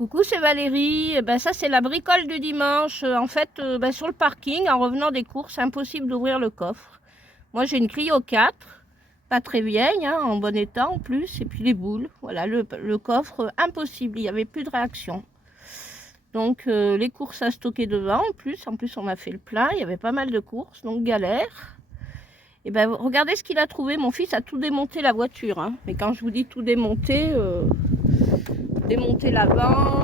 Coucou, c'est Valérie. Eh ben, ça, c'est la bricole du dimanche. En fait, sur le parking, en revenant des courses, impossible d'ouvrir le coffre. Moi, j'ai une Clio 4, pas très vieille, hein, en bon état en plus. Et puis les boules. Voilà, le coffre, impossible. Il n'y avait plus de réaction. Donc, les courses à stocker devant en plus. En plus, on a fait le plein. Il y avait pas mal de courses, donc galère. Et ben, regardez ce qu'il a trouvé. Mon fils a tout démonté la voiture. Hein. Mais quand je vous dis tout démonter... démonter l'avant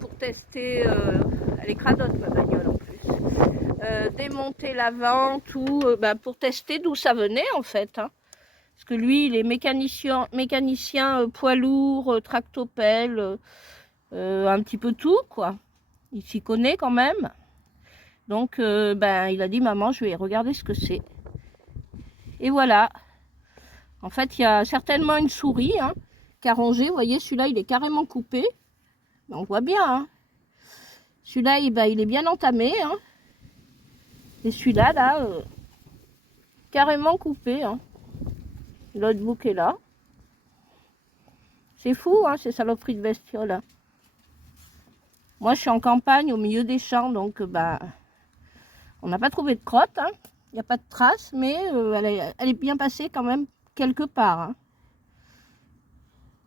pour tester, elle est cradote ma bagnole en plus, démonter l'avant, tout pour tester d'où ça venait en fait, hein. Parce que lui il est mécanicien poids lourd, tractopelle, un petit peu tout quoi, il s'y connaît quand même, donc il a dit maman je vais regarder ce que c'est, et voilà, en fait il y a certainement une souris, hein, qui a rongé, vous voyez celui-là il est carrément coupé. On voit bien, hein. Celui-là, il est bien entamé, hein. Et celui-là, là, carrément coupé, hein. L'autre bouc est là. C'est fou, hein, ces saloperies de bestioles. Hein. Moi, je suis en campagne, au milieu des champs, donc, on n'a pas trouvé de crotte, hein. Il n'y a pas de traces, mais elle est bien passée quand même quelque part. Hein.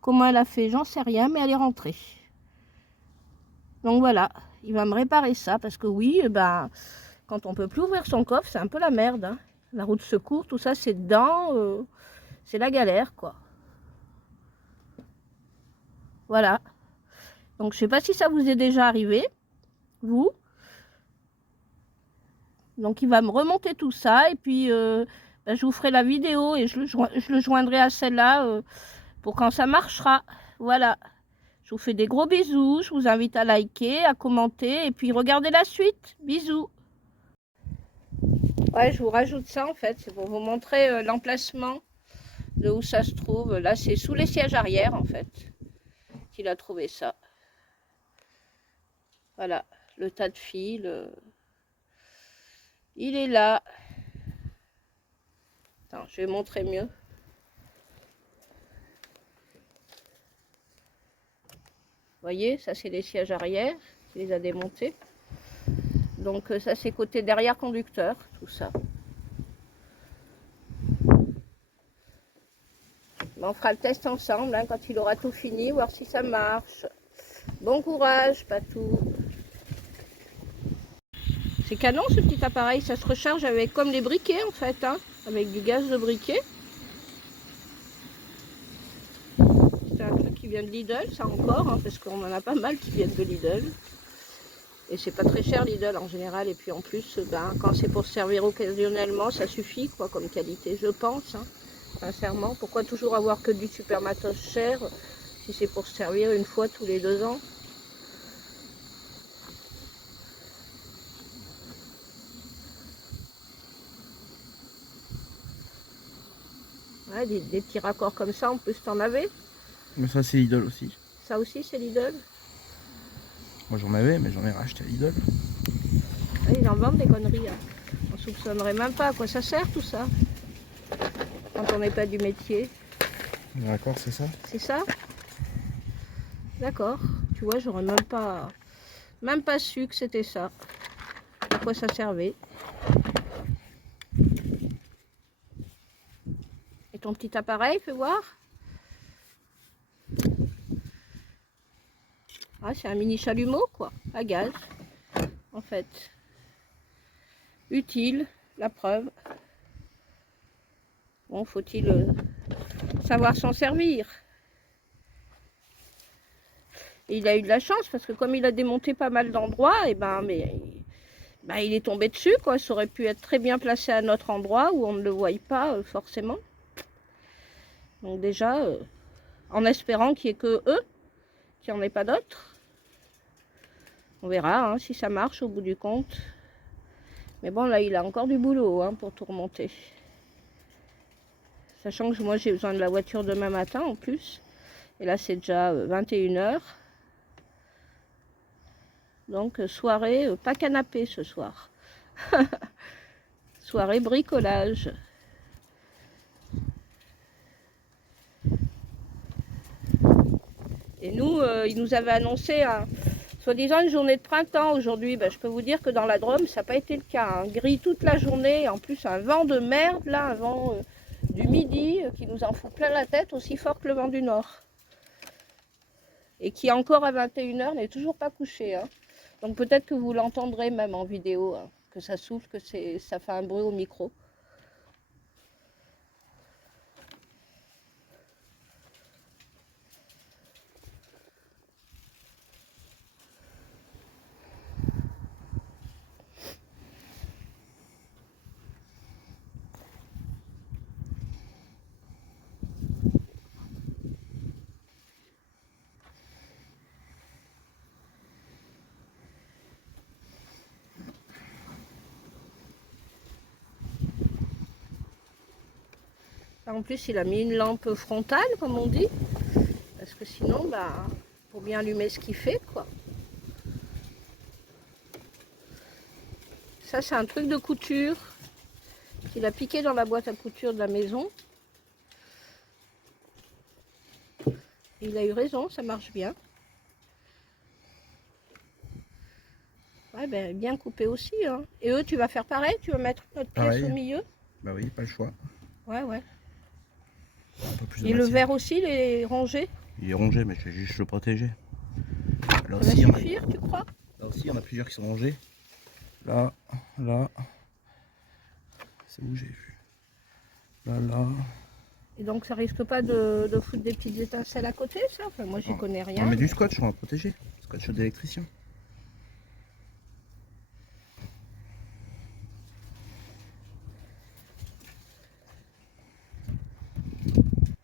Comment elle a fait, j'en sais rien, mais elle est rentrée. Donc voilà, il va me réparer ça, parce que oui, quand on peut plus ouvrir son coffre, c'est un peu la merde. Hein. La roue de secours, tout ça, c'est dedans, c'est la galère, quoi. Voilà. Donc, je sais pas si ça vous est déjà arrivé, vous. Donc, il va me remonter tout ça, et puis, je vous ferai la vidéo, et je le joindrai à celle-là, pour quand ça marchera. Voilà. Je vous fais des gros bisous, je vous invite à liker, à commenter, et puis regardez la suite. Bisous. Ouais, je vous rajoute ça en fait, c'est pour vous montrer l'emplacement de où ça se trouve. Là, c'est sous les sièges arrière en fait qu'il a trouvé ça. Voilà, le tas de fils, il est là. Attends, je vais montrer mieux. Vous voyez, ça c'est les sièges arrière, il les a démontés. Donc ça c'est côté derrière conducteur, tout ça. On fera le test ensemble hein, quand il aura tout fini, voir si ça marche. Bon courage, Patou. C'est canon ce petit appareil, ça se recharge avec comme les briquets en fait, hein, avec du gaz de briquet. C'est un truc qui vient de Lidl, ça encore, hein, parce qu'on en a pas mal qui viennent de Lidl. Et c'est pas très cher Lidl en général, et puis en plus, quand c'est pour se servir occasionnellement, ça suffit quoi comme qualité, je pense. Hein. Sincèrement, pourquoi toujours avoir que du super matos cher si c'est pour se servir une fois tous les 2 ans? Ouais, des petits raccords comme ça, en plus t'en avais. Mais ça c'est Lidl aussi. Ça aussi c'est Lidl. Moi j'en avais, mais j'en ai racheté à Lidl. Ouais, ils en vendent des conneries. Hein. On soupçonnerait même pas à quoi ça sert tout ça. Quand on n'est pas du métier. D'accord, c'est ça? C'est ça? D'accord. Tu vois, j'aurais même pas su que c'était ça. À quoi ça servait. Et ton petit appareil, fais voir. Ah, c'est un mini chalumeau, quoi, à gaz, en fait. Utile, la preuve. Bon, faut-il savoir s'en servir. Et il a eu de la chance, parce que comme il a démonté pas mal d'endroits, et il est tombé dessus, quoi. Ça aurait pu être très bien placé à notre endroit, où on ne le voit pas, forcément. Donc déjà, en espérant qu'il n'y ait que eux, qu'il n'y en ait pas d'autres. On verra hein, si ça marche au bout du compte. Mais bon, là, il a encore du boulot hein, pour tout remonter. Sachant que moi, j'ai besoin de la voiture demain matin en plus. Et là, c'est déjà 21 h. Donc, soirée, pas canapé ce soir. Soirée bricolage. Et nous, ils nous avaient annoncé soi-disant une journée de printemps aujourd'hui. Ben, je peux vous dire que dans la Drôme, ça n'a pas été le cas. Hein. Gris toute la journée, en plus un vent de merde, là, un vent du midi qui nous en fout plein la tête, aussi fort que le vent du nord. Et qui encore à 21 h n'est toujours pas couché. Hein. Donc peut-être que vous l'entendrez même en vidéo, hein, que ça souffle, que ça fait un bruit au micro. En plus, il a mis une lampe frontale, comme on dit, parce que sinon, bah, pour bien allumer ce qu'il fait, quoi. Ça, c'est un truc de couture qu'il a piqué dans la boîte à couture de la maison. Il a eu raison, ça marche bien. Ouais, ben, bien coupé aussi. Hein. Et eux, tu vas faire pareil? Tu vas mettre notre pièce au milieu? Bah oui, pas le choix. Ouais, ouais. Un peu plus de Et le matière. verre aussi, il est rongé? Il est rongé, mais je vais juste le protéger. Là Ça aussi, va suffire, tu crois? Là aussi, il y en a plusieurs qui sont rongés. Là, là. C'est où j'ai vu? Là, là. Et donc, ça risque pas de foutre des petites étincelles à côté, ça? Enfin, moi, j'y connais rien. On met du scotch, on va protéger. Scotch d'électricien.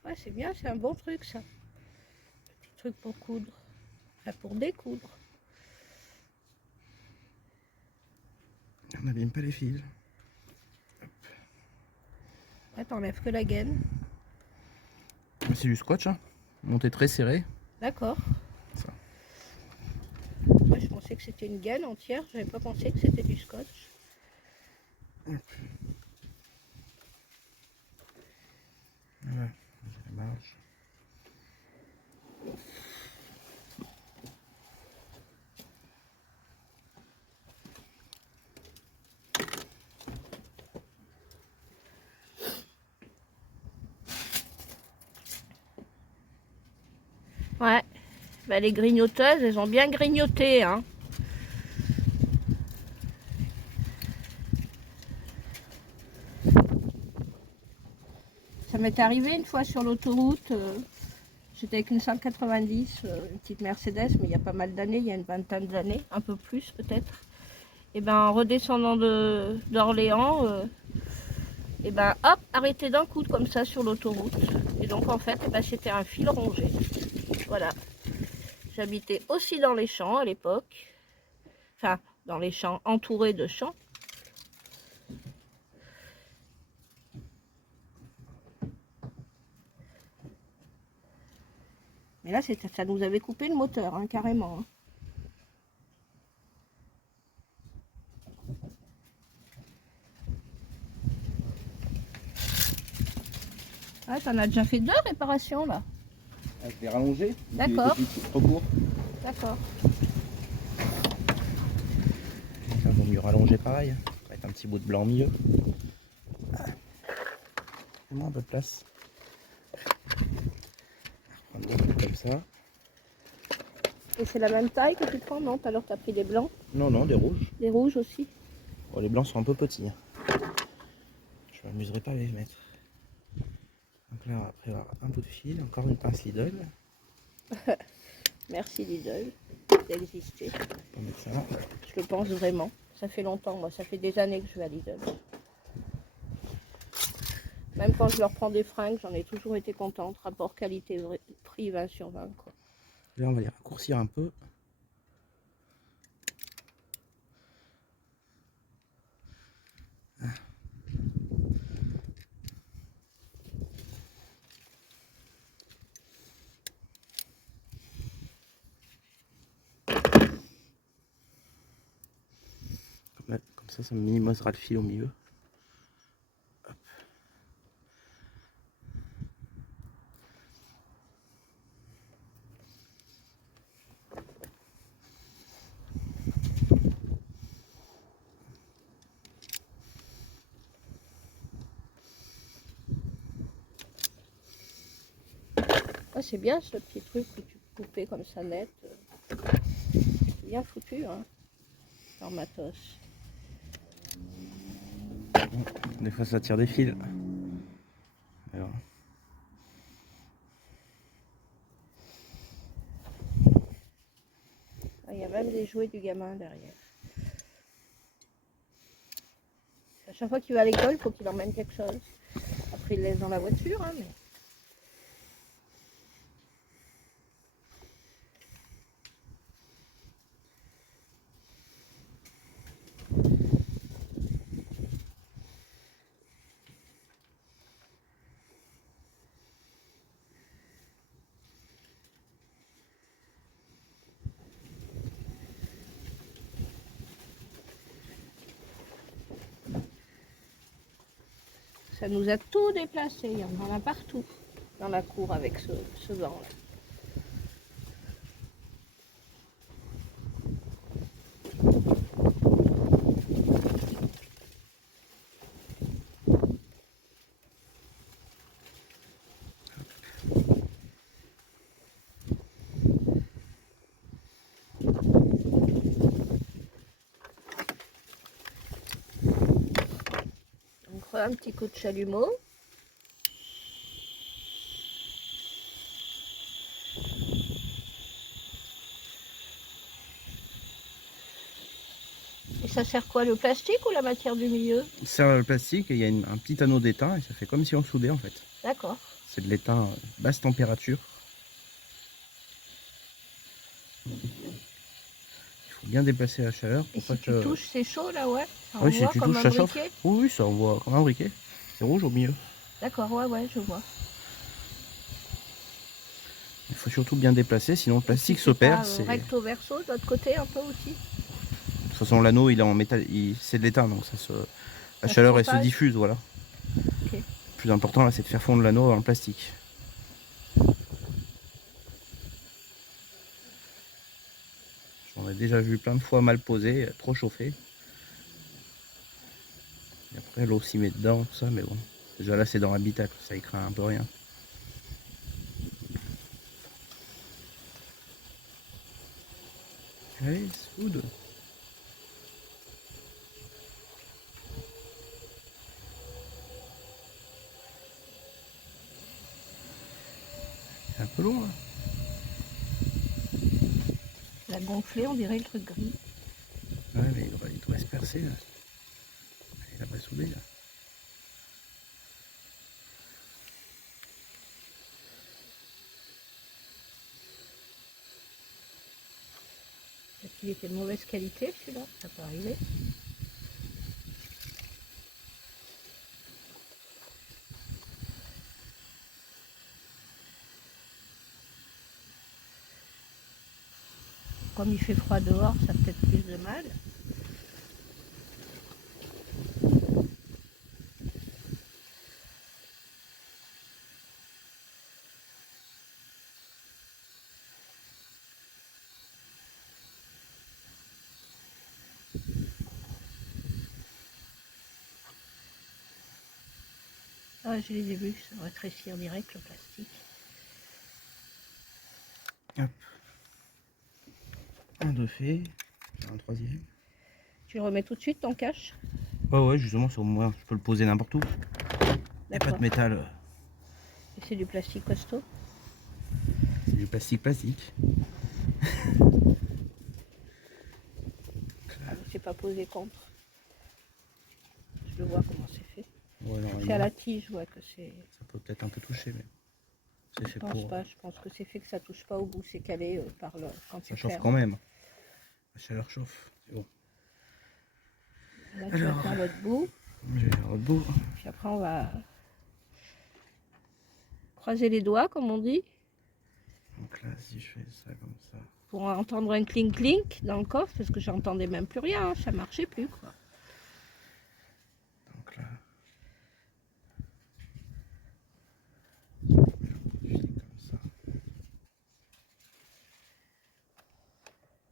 Ouais, c'est bien, c'est un bon truc, ça. Petit truc pour coudre. Enfin, pour découdre. On n'abîme pas les fils. Ouais, t'enlèves que la gaine. C'est du scotch, hein. Monté très serré. D'accord. Ça. Moi, je pensais que c'était une gaine entière. J'avais pas pensé que c'était du scotch. Voilà. La marge. Ouais. Bah, les grignoteuses, elles ont bien grignoté, hein. Ça m'est arrivé une fois sur l'autoroute. J'étais avec une 190, une petite Mercedes, mais il y a pas mal d'années, il y a une vingtaine d'années, un peu plus peut-être. Et ben en redescendant d'Orléans, et ben hop, arrêté d'un coup comme ça sur l'autoroute. Et donc en fait, ben, c'était un fil rongé. Voilà. J'habitais aussi dans les champs à l'époque. Enfin, dans les champs, entourés de champs. Mais là, ça nous avait coupé le moteur, hein, carrément. Hein. Ah, t'en as déjà fait 2 réparations, là. Ah, je l'ai rallongé. D'accord. Trop court. D'accord. Ça vaut mieux rallonger pareil. Avec un petit bout de blanc au milieu. Vraiment un peu de place. Reprendre comme ça. Et c'est la même taille que tu prends, non? Tout à l'heure, tu as pris des blancs. Non, non, des rouges. Des rouges aussi. Bon, les blancs sont un peu petits. Je m'amuserai pas à les mettre. Donc là, après avoir un bout de fil, encore une pince Lidl. Merci Lidl d'exister. Pour mettre ça. Je le pense vraiment. Ça fait longtemps, moi. Ça fait des années que je vais à Lidl. Même quand je leur prends des fringues, j'en ai toujours été contente. Rapport qualité-prix 20 sur 20. Quoi. Là, on va les raccourcir un peu. Comme ça me minimisera le fil au milieu. Hop. Ah, c'est bien ce petit truc que tu peux couper comme ça net. C'est bien foutu, hein, leur matos. Des fois ça tire des fils. Alors. Ah, il y a même des jouets du gamin derrière. À chaque fois qu'il va à l'école, il faut qu'il emmène quelque chose. Après, il laisse dans la voiture, hein, mais... Ça nous a tout déplacé, il y en a partout dans la cour avec ce banc-là. Donc un petit coup de chalumeau. Et ça sert quoi, le plastique ou la matière du milieu? Il sert le plastique et il y a un petit anneau d'étain et ça fait comme si on soudait en fait. D'accord. C'est de l'étain basse température. Il faut bien déplacer la chaleur. Et Pour pas si tu que... touches, c'est chaud là, ouais? Ça Oui, si envoie tu comme touches, un ça chauffe. briquet? Oui, ça envoie comme un briquet. C'est rouge au milieu. D'accord, ouais, je vois. Il faut surtout bien déplacer, sinon le plastique Si se c'est perd. pas recto verso, de l'autre côté un peu aussi. De toute façon, l'anneau il est en métal, c'est de l'étain, donc la Ça se chaleur elle se propage. diffuse, voilà. Ok. Le plus important là, c'est de faire fondre l'anneau dans le plastique. J'en ai déjà vu plein de fois mal posé, trop chauffé. Et après l'eau s'y met dedans, tout ça, mais bon. Déjà là c'est dans l'habitacle, ça y craint un peu rien. Allez, soude. C'est un peu long là. La gonflée, on dirait le truc gris. Ouais, mais il devrait se percer là. Il a pas soudé là. Peut-être qu'il était de mauvaise qualité celui-là, ça peut arriver. Comme il fait froid dehors, ça a peut-être plus de mal. Ah, je les ai vus, ça va rétrécir direct le plastique. Hop. Un de fait, un troisième. Tu le remets tout de suite ton cache? Ouais, justement, c'est au moins, je peux le poser n'importe où. Il n'y a pas de métal. Et c'est du plastique costaud? C'est du plastique. Ah, c'est pas posé contre. Je le vois comment c'est fait. Ouais, C'est à la tige, je vois que c'est... Ça peut peut-être un peu toucher, mais c'est Je fait pense pour... pas, je pense que c'est fait que ça touche pas au bout, c'est calé par le... quand Ça tu chauffe fermes. quand même. La chaleur chauffe. C'est bon. Là, tu vas faire l'autre bout. Je vais faire l'autre bout. Puis après, on va croiser les doigts, comme on dit, Donc là, si je fais ça comme ça... pour entendre un clink-clink dans le coffre, parce que j'entendais même plus rien, hein, ça marchait plus, quoi. Donc là... Je mets un bout de fil comme ça.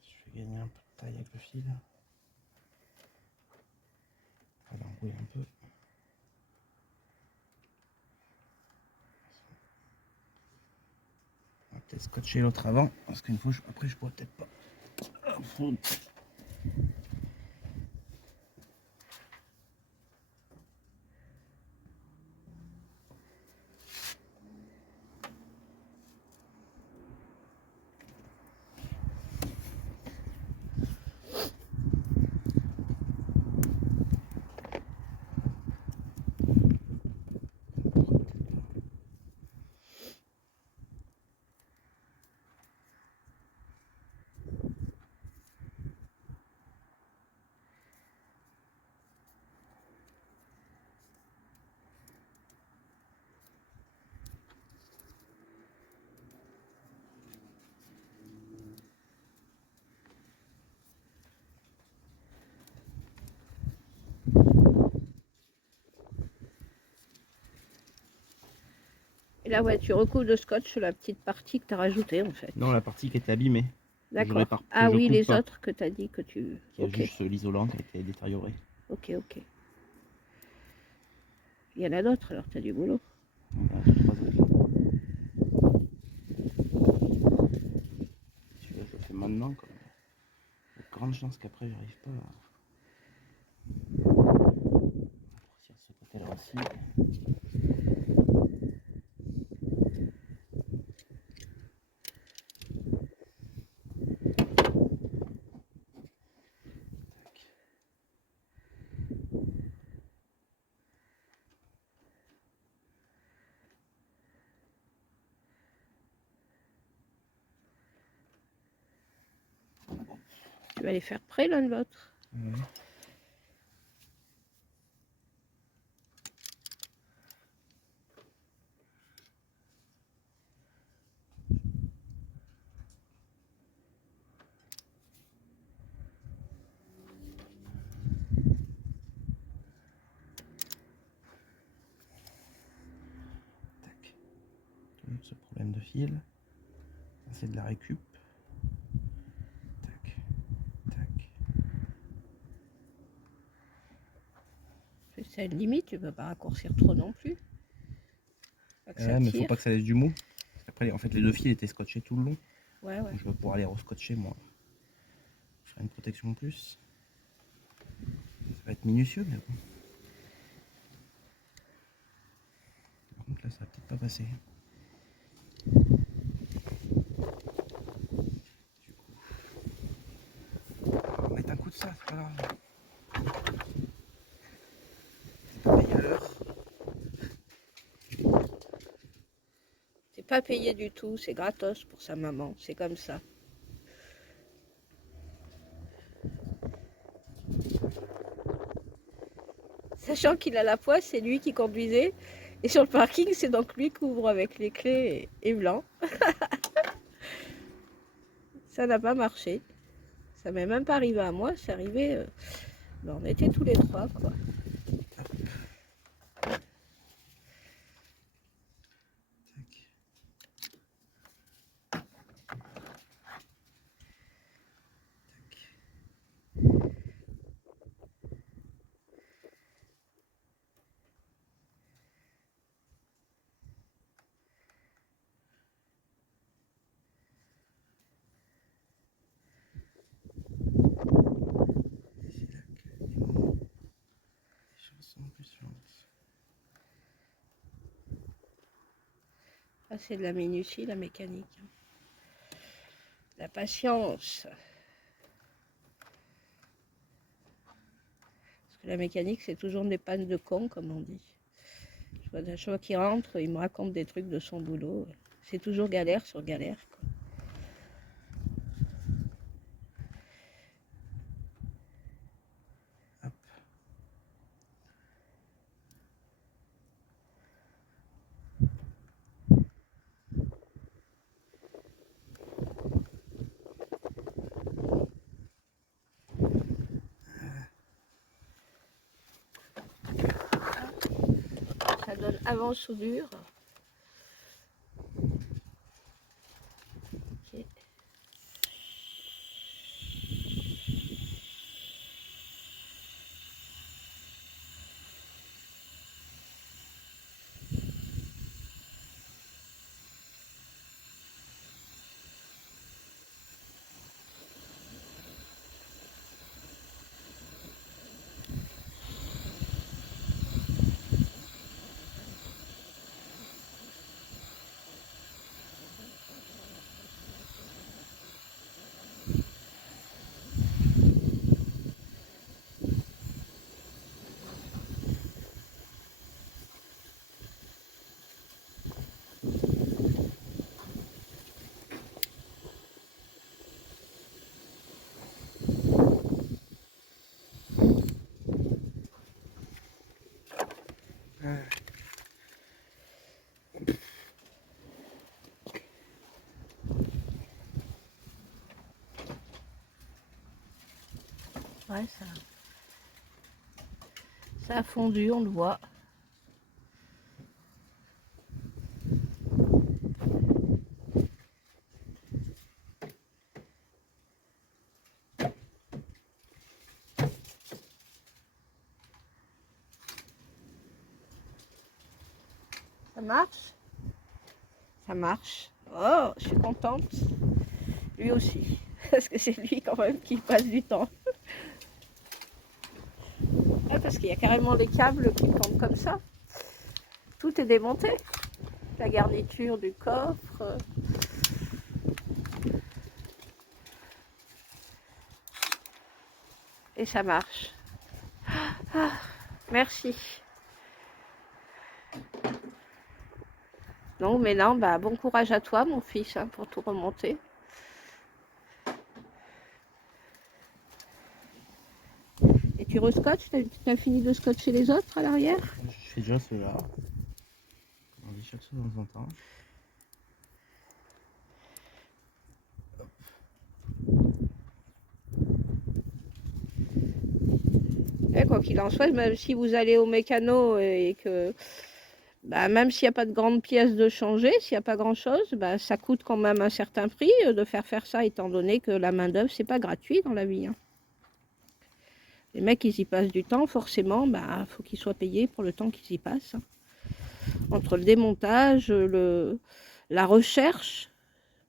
Je vais gagner un peu de taille avec le fil. On va l'embrouiller un peu. peut-être scotcher l'autre avant, parce qu'une fois, après, je pourrais peut-être pas. Et là, ouais, tu recouvres de scotch la petite partie que tu as rajoutée en fait. Non, la partie qui était abîmée. D'accord. Ah oui, les pas. autres que tu as dit que tu. Il y a Ok, juste l'isolant qui a été détérioré. ok, ok. Il y en a d'autres alors, tu as du boulot. Il y en a 2-3 autres. Celui-là, je le fais maintenant. Quoi. Il y a de grandes chances qu'après, j'arrive pas à raccourcir ce côté-là aussi. Tu vas les faire près l'un de l'autre. Ouais. Tac. Ce problème de fil. C'est de la récup. Tac. Tac. C'est une limite, tu peux pas raccourcir trop non plus. Mais il faut pas que ça laisse du mou. Après, en fait, les deux fils étaient scotchés tout le long. Ouais, ouais. Donc, je vais pouvoir les rescotcher moi. Je ferai une protection en plus. Ça va être minutieux, mais bon. Par contre, là, ça va peut-être pas passer. Du coup, on va mettre un coup de ça, c'est pas grave. C'est pas payé à l'heure. C'est pas payé du tout, c'est gratos pour sa maman, c'est comme ça. Sachant qu'il a la poisse, c'est lui qui conduisait. Et sur le parking, c'est donc lui qui ouvre avec les clés et blanc. Ça n'a pas marché. Ça m'est même pas arrivé à moi, c'est arrivé. On était tous les trois, quoi. Ah, c'est de la minutie, la mécanique. La patience. Parce que la mécanique, c'est toujours des pannes de con, comme on dit. Je vois chaque fois qu'il rentre, il me raconte des trucs de son boulot. C'est toujours galère sur galère, quoi. Ça donne avant soudure. Okay. Ouais, ça a fondu, on le voit. Ça marche? Ça marche. Oh, je suis contente. Lui aussi. Parce que c'est lui quand même qui passe du temps. Ah, parce qu'il y a carrément des câbles qui pendent comme ça. Tout est démonté. La garniture du coffre. Et ça marche. Ah, merci. Non, mais non, bah, bon courage à toi, mon fils, hein, pour tout remonter. Et tu rescotches? T'as fini de scotcher les autres à l'arrière? Je fais déjà ceux-là. On les cherche de temps en temps. Et quoi qu'il en soit, même si vous allez au mécano et que bah, même s'il n'y a pas de grandes pièces de changer, s'il n'y a pas grand-chose, bah, ça coûte quand même un certain prix de faire ça, étant donné que la main-d'œuvre, c'est pas gratuit dans la vie. Hein. Les mecs, ils y passent du temps, forcément, bah, faut qu'ils soient payés pour le temps qu'ils y passent. Hein. Entre le démontage, la recherche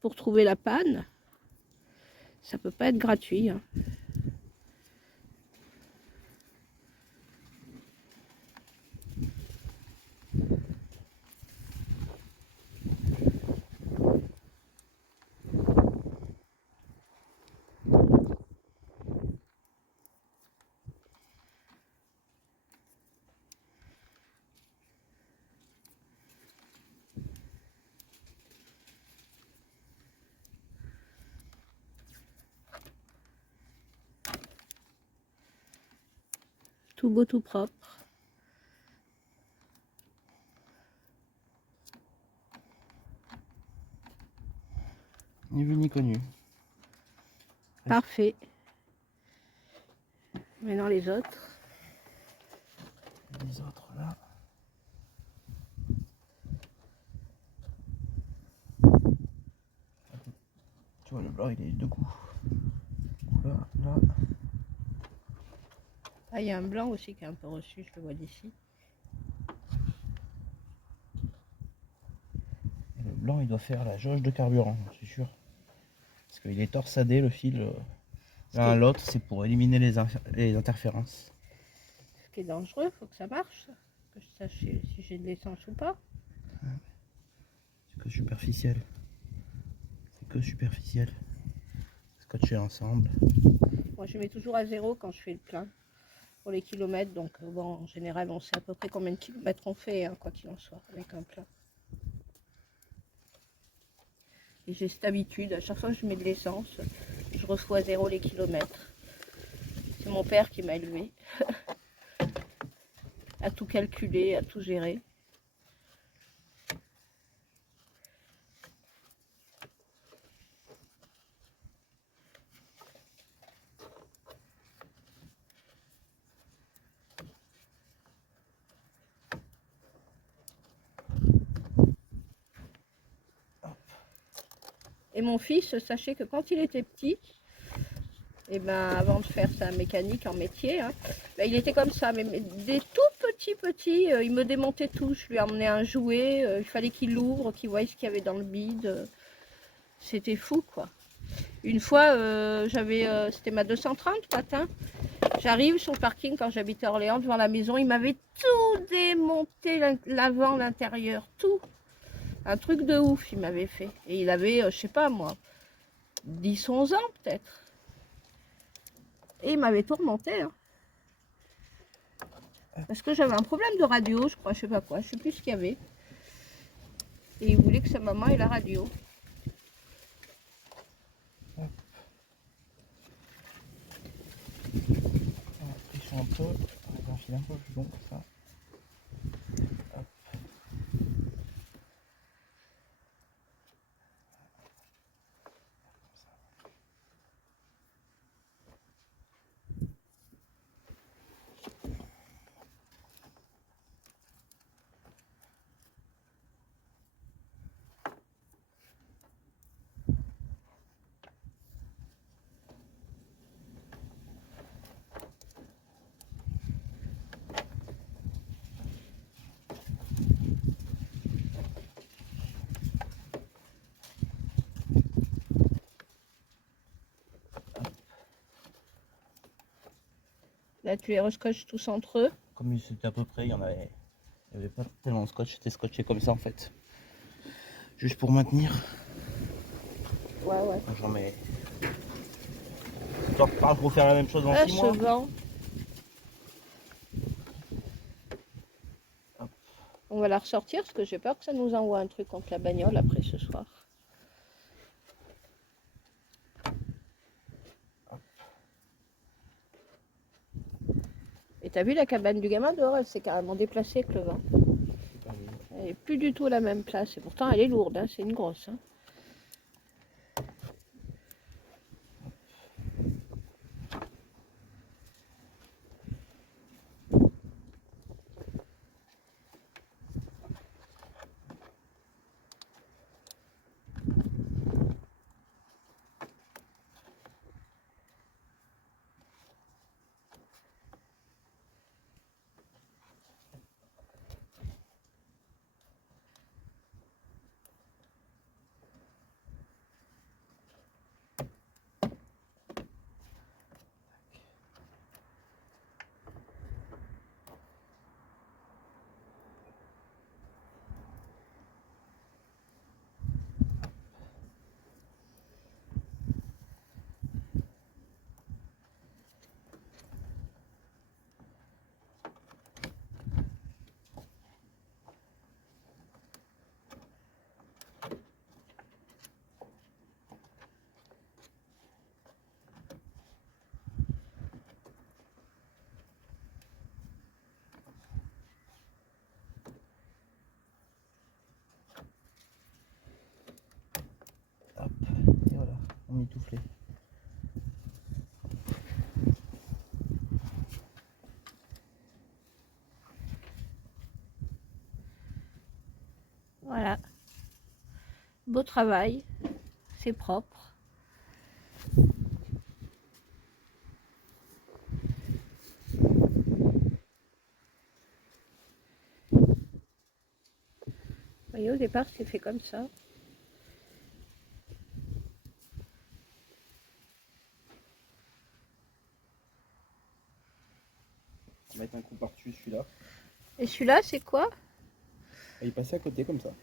pour trouver la panne, ça peut pas être gratuit. Hein. Tout beau, tout propre. Ni vu ni connu. Parfait. Maintenant les autres. Les autres là. Tu vois, le blanc il est deux coups. Là, là. Ah, il y a un blanc aussi qui est un peu reçu, je le vois d'ici. Le blanc il doit faire la jauge de carburant, c'est sûr. Parce qu'il est torsadé le fil. L'un à l'autre, c'est pour éliminer les interférences. Ce qui est dangereux, il faut que ça marche, ça. Que je sache si j'ai de l'essence ou pas. C'est que superficiel. C'est que superficiel. Scotché ensemble. Moi, je mets toujours à 0 quand je fais le plein pour les kilomètres. Donc, bon, en général, on sait à peu près combien de kilomètres on fait, hein, quoi qu'il en soit, avec un plein. Et j'ai cette habitude, à chaque fois que je mets de l'essence, je refous à 0 les kilomètres. C'est mon père qui m'a élevé. À tout calculer, à tout gérer. Et mon fils, sachez que quand il était petit, et ben avant de faire sa mécanique en métier, hein, ben, il était comme ça, mais des tout petits, il me démontait tout. Je lui emmenais un jouet, il fallait qu'il l'ouvre, qu'il voie ce qu'il y avait dans le bide. C'était fou, quoi. Une fois, c'était ma 230 patin. J'arrive sur le parking quand j'habitais à Orléans, devant la maison, il m'avait tout démonté, l'avant, l'intérieur, tout. Un truc de ouf, il m'avait fait. Et il avait, je sais pas moi, 10, 11 ans peut-être. Et il m'avait tout remonté. Hein. Parce que j'avais un problème de radio, je crois, je sais pas quoi, je sais plus ce qu'il y avait. Et il voulait que sa maman ait la radio. On va tricher un peu. On va enfiler un peu plus long que ça. Hop. Là, tu les rescotches tous entre eux. Comme c'était à peu près, il y avait pas tellement de scotch, c'était scotché comme ça en fait. Juste pour maintenir. Ouais, ouais. J'en mets. Tu repars pour faire la même chose dans Ah, 6 ce mois. vent. Hop. On va la ressortir parce que j'ai peur que ça nous envoie un truc contre la bagnole après ce soir. Hop. Et t'as vu la cabane du gamin dehors, elle s'est carrément déplacée avec le vent. Elle n'est plus du tout à la même place et pourtant elle est lourde, hein, c'est une grosse. Hein. Hop. Et voilà, on mitouflé. Voilà. Beau travail, c'est propre. Vous voyez, au départ, c'est fait comme ça. On va mettre un coup par-dessus celui-là. Et celui-là, c'est quoi? Et il passait à côté comme ça.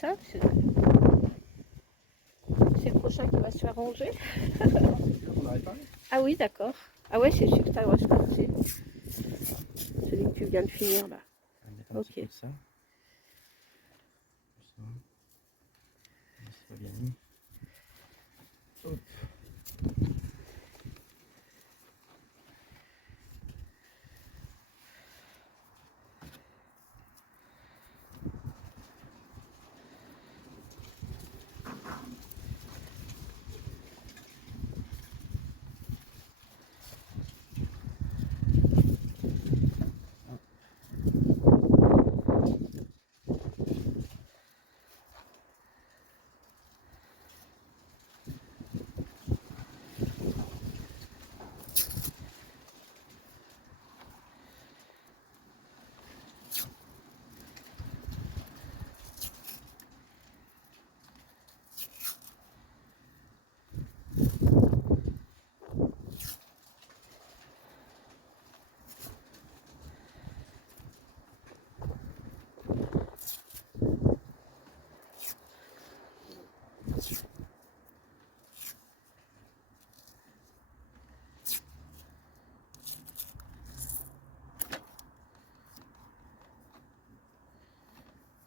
Ça, c'est le prochain qui va se faire ranger. On avait parlé. Ah oui, d'accord. Ah ouais, c'est celui que tu as rescotché. Celui que tu viens de finir là. On va mettre un petit peu de ça. C'est pas bien mis. Hop.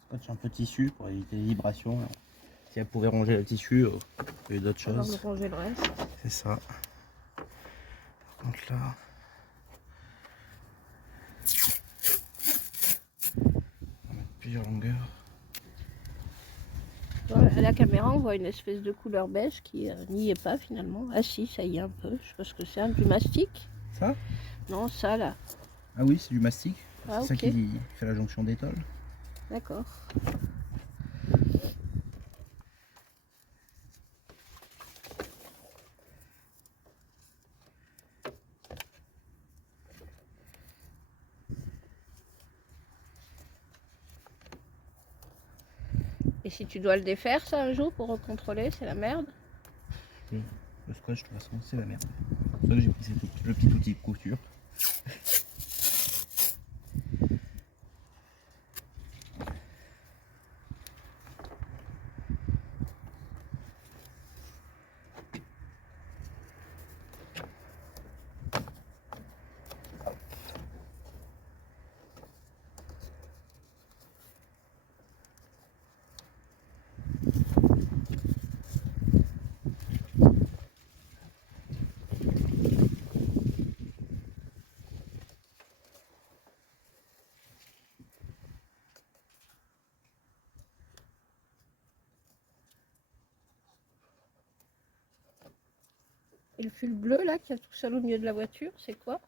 Scotch un peu de tissu pour éviter les vibrations. Si elle pouvait ronger le tissu, il y a d'autres On va choses. ranger le reste. C'est ça. Par contre là. On va mettre plusieurs longueurs. Voilà, à la caméra, on voit une espèce de couleur beige qui n'y est pas finalement. Ah si, ça y est un peu. Je sais pas ce que c'est, du mastic. Ça? Non, ça là. Ah oui, c'est du mastic. Ah, C'est ça ok. qui fait la jonction d'étole. D'accord. Et si tu dois le défaire ça un jour pour recontrôler, c'est la merde. Le scotch, de toute façon, c'est la merde. C'est pour ça que j'ai pris le petit outil de couture. Et le fil bleu là qui a tout seul au milieu de la voiture, c'est quoi?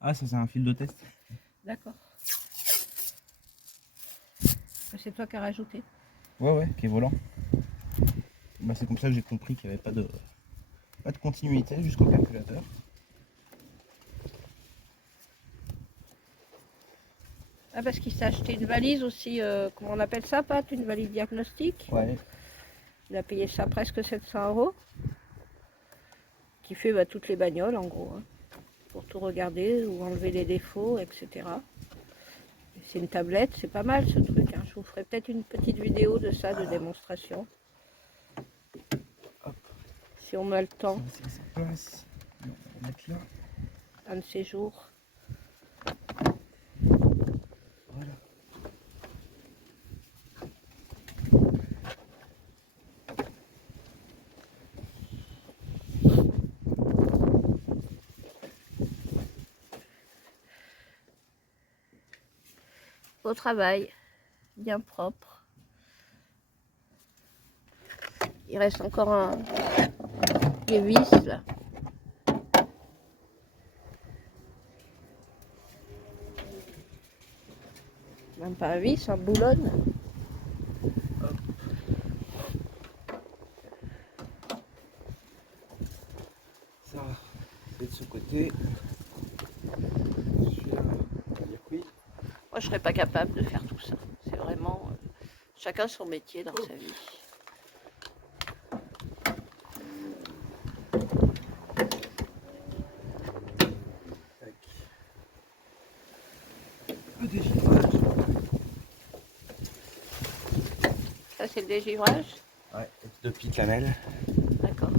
Ah, ça c'est un fil de test. D'accord. C'est toi qui as rajouté. Ouais, qui est volant. Bah, c'est comme ça que j'ai compris qu'il n'y avait pas de continuité jusqu'au calculateur. Ah, parce qu'il s'est acheté une valise aussi, comment on appelle ça, Pat? Une valise diagnostique. Ouais. Il a payé ça presque 700 €. Qui fait bah, toutes les bagnoles en gros, hein, pour tout regarder ou enlever les défauts, etc. C'est une tablette, c'est pas mal ce truc, hein. Je vous ferai peut-être une petite vidéo de ça, de démonstration. Hop. Si on a le temps. Ça sa place. On va mettre là. Un de ces jours. Voilà. Au travail, bien propre. Il reste encore des vis là. Même pas un vis, un boulonne. Ça, c'est de ce côté. Moi je serais pas capable de faire tout ça. C'est vraiment chacun son métier dans sa vie. Le dégivrage. Ça c'est le dégivrage? Ouais, depuis cannelle. D'accord.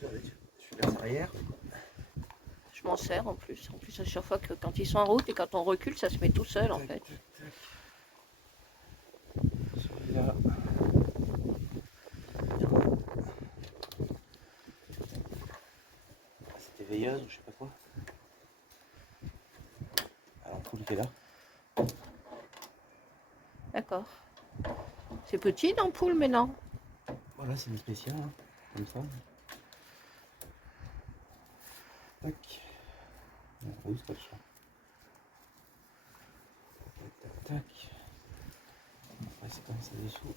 Je laisse arrière. Je m'en sers en plus. En plus, à chaque fois que quand ils sont en route et quand on recule, ça se met tout seul en fait. Celui-là. C'était veilleuse ou je sais pas quoi. Alors, l'ampoule qui est là. D'accord. C'est petit l'ampoule, mais non. Voilà, c'est une spéciale, hein, comme ça. Tac. Où est-ce que je suis? Tac, tac, tac. Après, c'est comme ça dessous.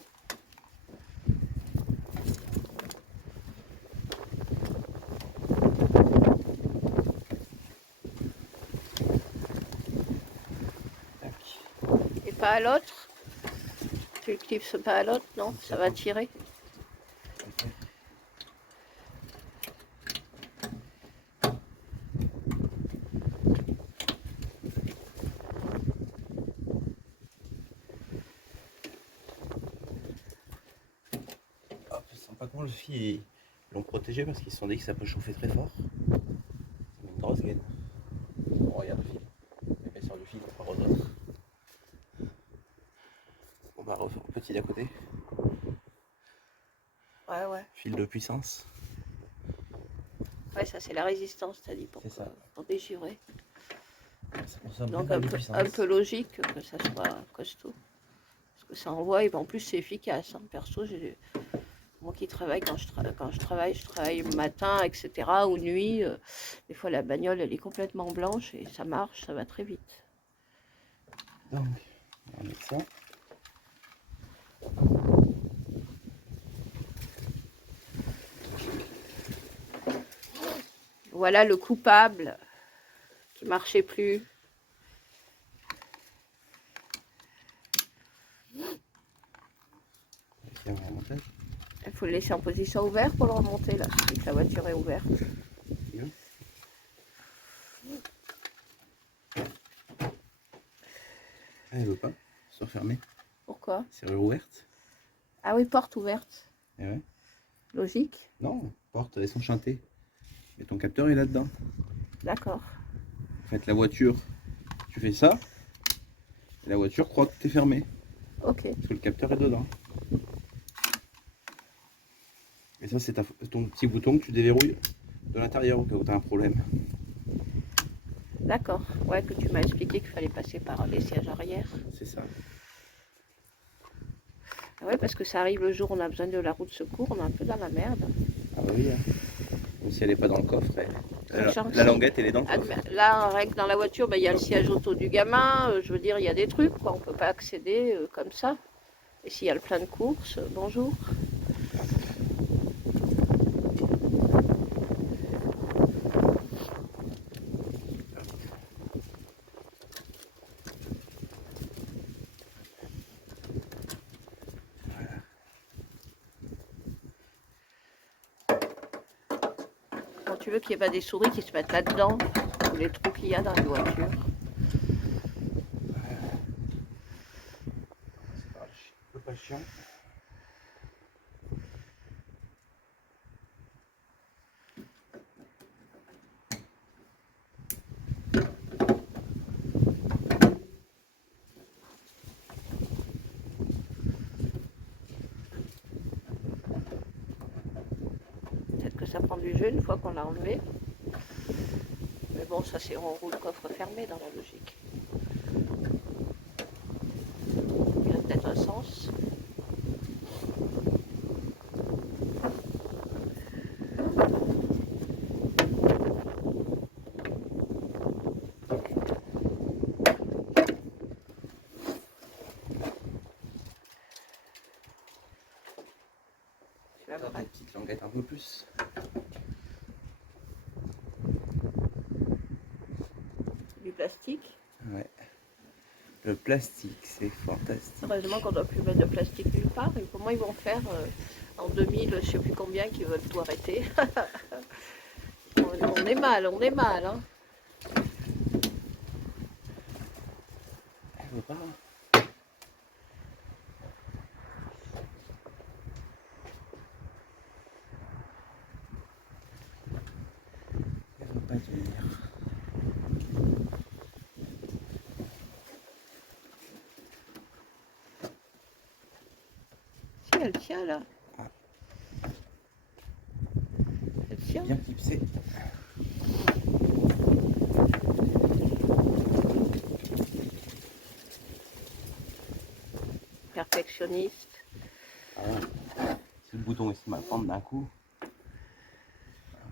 Tac. Et pas à l'autre? Tu le clipses pas à l'autre, non? Ça va tirer. Ok. Hop, sympa comment le fil, ils l'ont protégé parce qu'ils se sont dit que ça peut chauffer très fort. Ça met une grosse gaine. On regarde le fil. L'épaisseur du fil par rapport aux autres. On va refaire le petit d'à côté. Ouais, ouais. Fil de puissance. Ouais, ça c'est la résistance, t'as dit, pour dégivrer. Ça consomme Donc pas de puissance. un peu logique que ça soit costaud. Parce que ça envoie, et en plus c'est efficace. Hein. Perso, moi qui travaille, quand je travaille matin, etc. ou nuit. Des fois la bagnole elle est complètement blanche et ça marche, ça va très vite. Donc, on va mettre ça. Voilà le coupable qui marchait plus. Ici, on va monter. Il faut le laisser en position ouverte pour le remonter là, dès que la voiture est ouverte. Bien. Ah, elle veut pas se refermer. Pourquoi? Serrure ouverte. Ah oui, porte ouverte. Eh ouais. Logique. Non, porte, elles sont chantées. Et ton capteur est là-dedans. D'accord. En fait, la voiture, tu fais ça, et la voiture croit que t'es fermé. Ok. Parce que le capteur est dedans. Et ça, c'est ton petit bouton que tu déverrouilles de l'intérieur au cas où tu as un problème. D'accord. Ouais, que tu m'as expliqué qu'il fallait passer par les sièges arrière. C'est ça. Ah ouais, parce que ça arrive le jour où on a besoin de la roue de secours, on est un peu dans la merde. Ah bah oui, hein. Même si elle n'est pas dans le coffre, Sachant que la si- languette, elle est dans le coffre. Là, règle dans la voiture, il y a le siège auto du gamin. Je veux dire, il y a des trucs, quoi. On ne peut pas accéder comme ça. Et s'il y a le plein de courses, bonjour. Quand tu veux qu'il n'y ait pas des souris qui se mettent là-dedans, ou les trous qu'il y a dans les voitures. C'est pas chiant. Peut-être que ça prend du jeu une fois qu'on l'a enlevé. Mais bon, ça c'est on roule le coffre fermé dans la logique. Il y a peut-être un sens. Tu vas voir, Ta petite languette un peu plus. du plastique. Ouais. Le plastique, c'est fantastique. Heureusement qu'on ne doit plus mettre de plastique nulle part. Et comment ils vont faire en 2000, je ne sais plus combien, qui veulent tout arrêter. On est mal, on est mal. Hein. Elle veut pas. Elle veut pas tenir. Si, elle tient là. Ah. Elle tient. Bien clipsé. Perfectionniste. Ah. Si le bouton il se met à prendre d'un coup,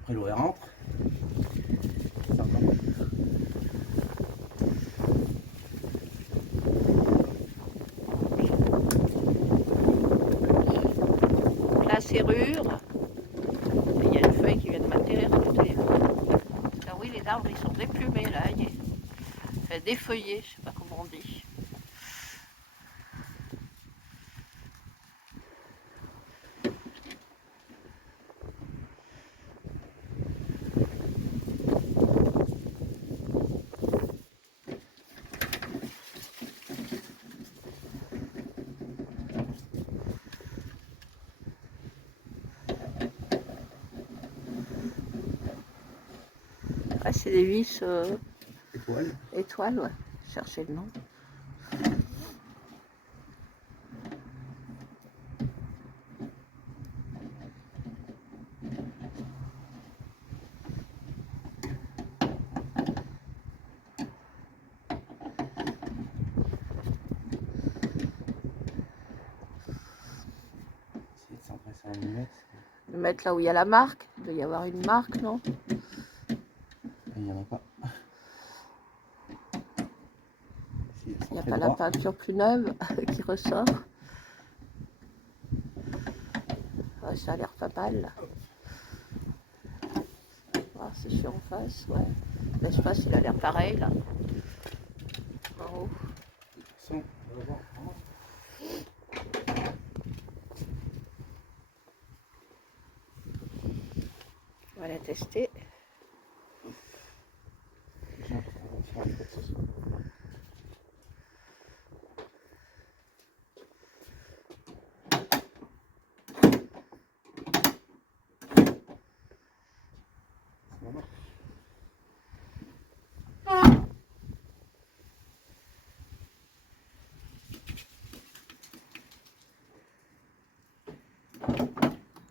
après l'eau elle rentre. C'est encore mieux. La serrure. Et il y a une feuille qui vient de m'atterrir à côté. Ah oui, les arbres ils sont déplumés là. Enfin, défeuillés, je sais pas comment on dit. Ah, c'est des vis Étoile. étoiles, ouais. Cherchez le nom. Essayer de centrer ça en millimètres. Le mettre là où il y a la marque. Il doit y avoir une marque, non? Il n'y en a pas. Il n'y a pas la peinture plus neuve qui ressort. Ouais, ça a l'air pas mal là. Ah, c'est sûr en face, ouais. L'espace il a l'air pareil là. En haut. De toute façon, on va voir. va tester. J'ai l'impression qu'on va faire un peu de sauce. Ça marche.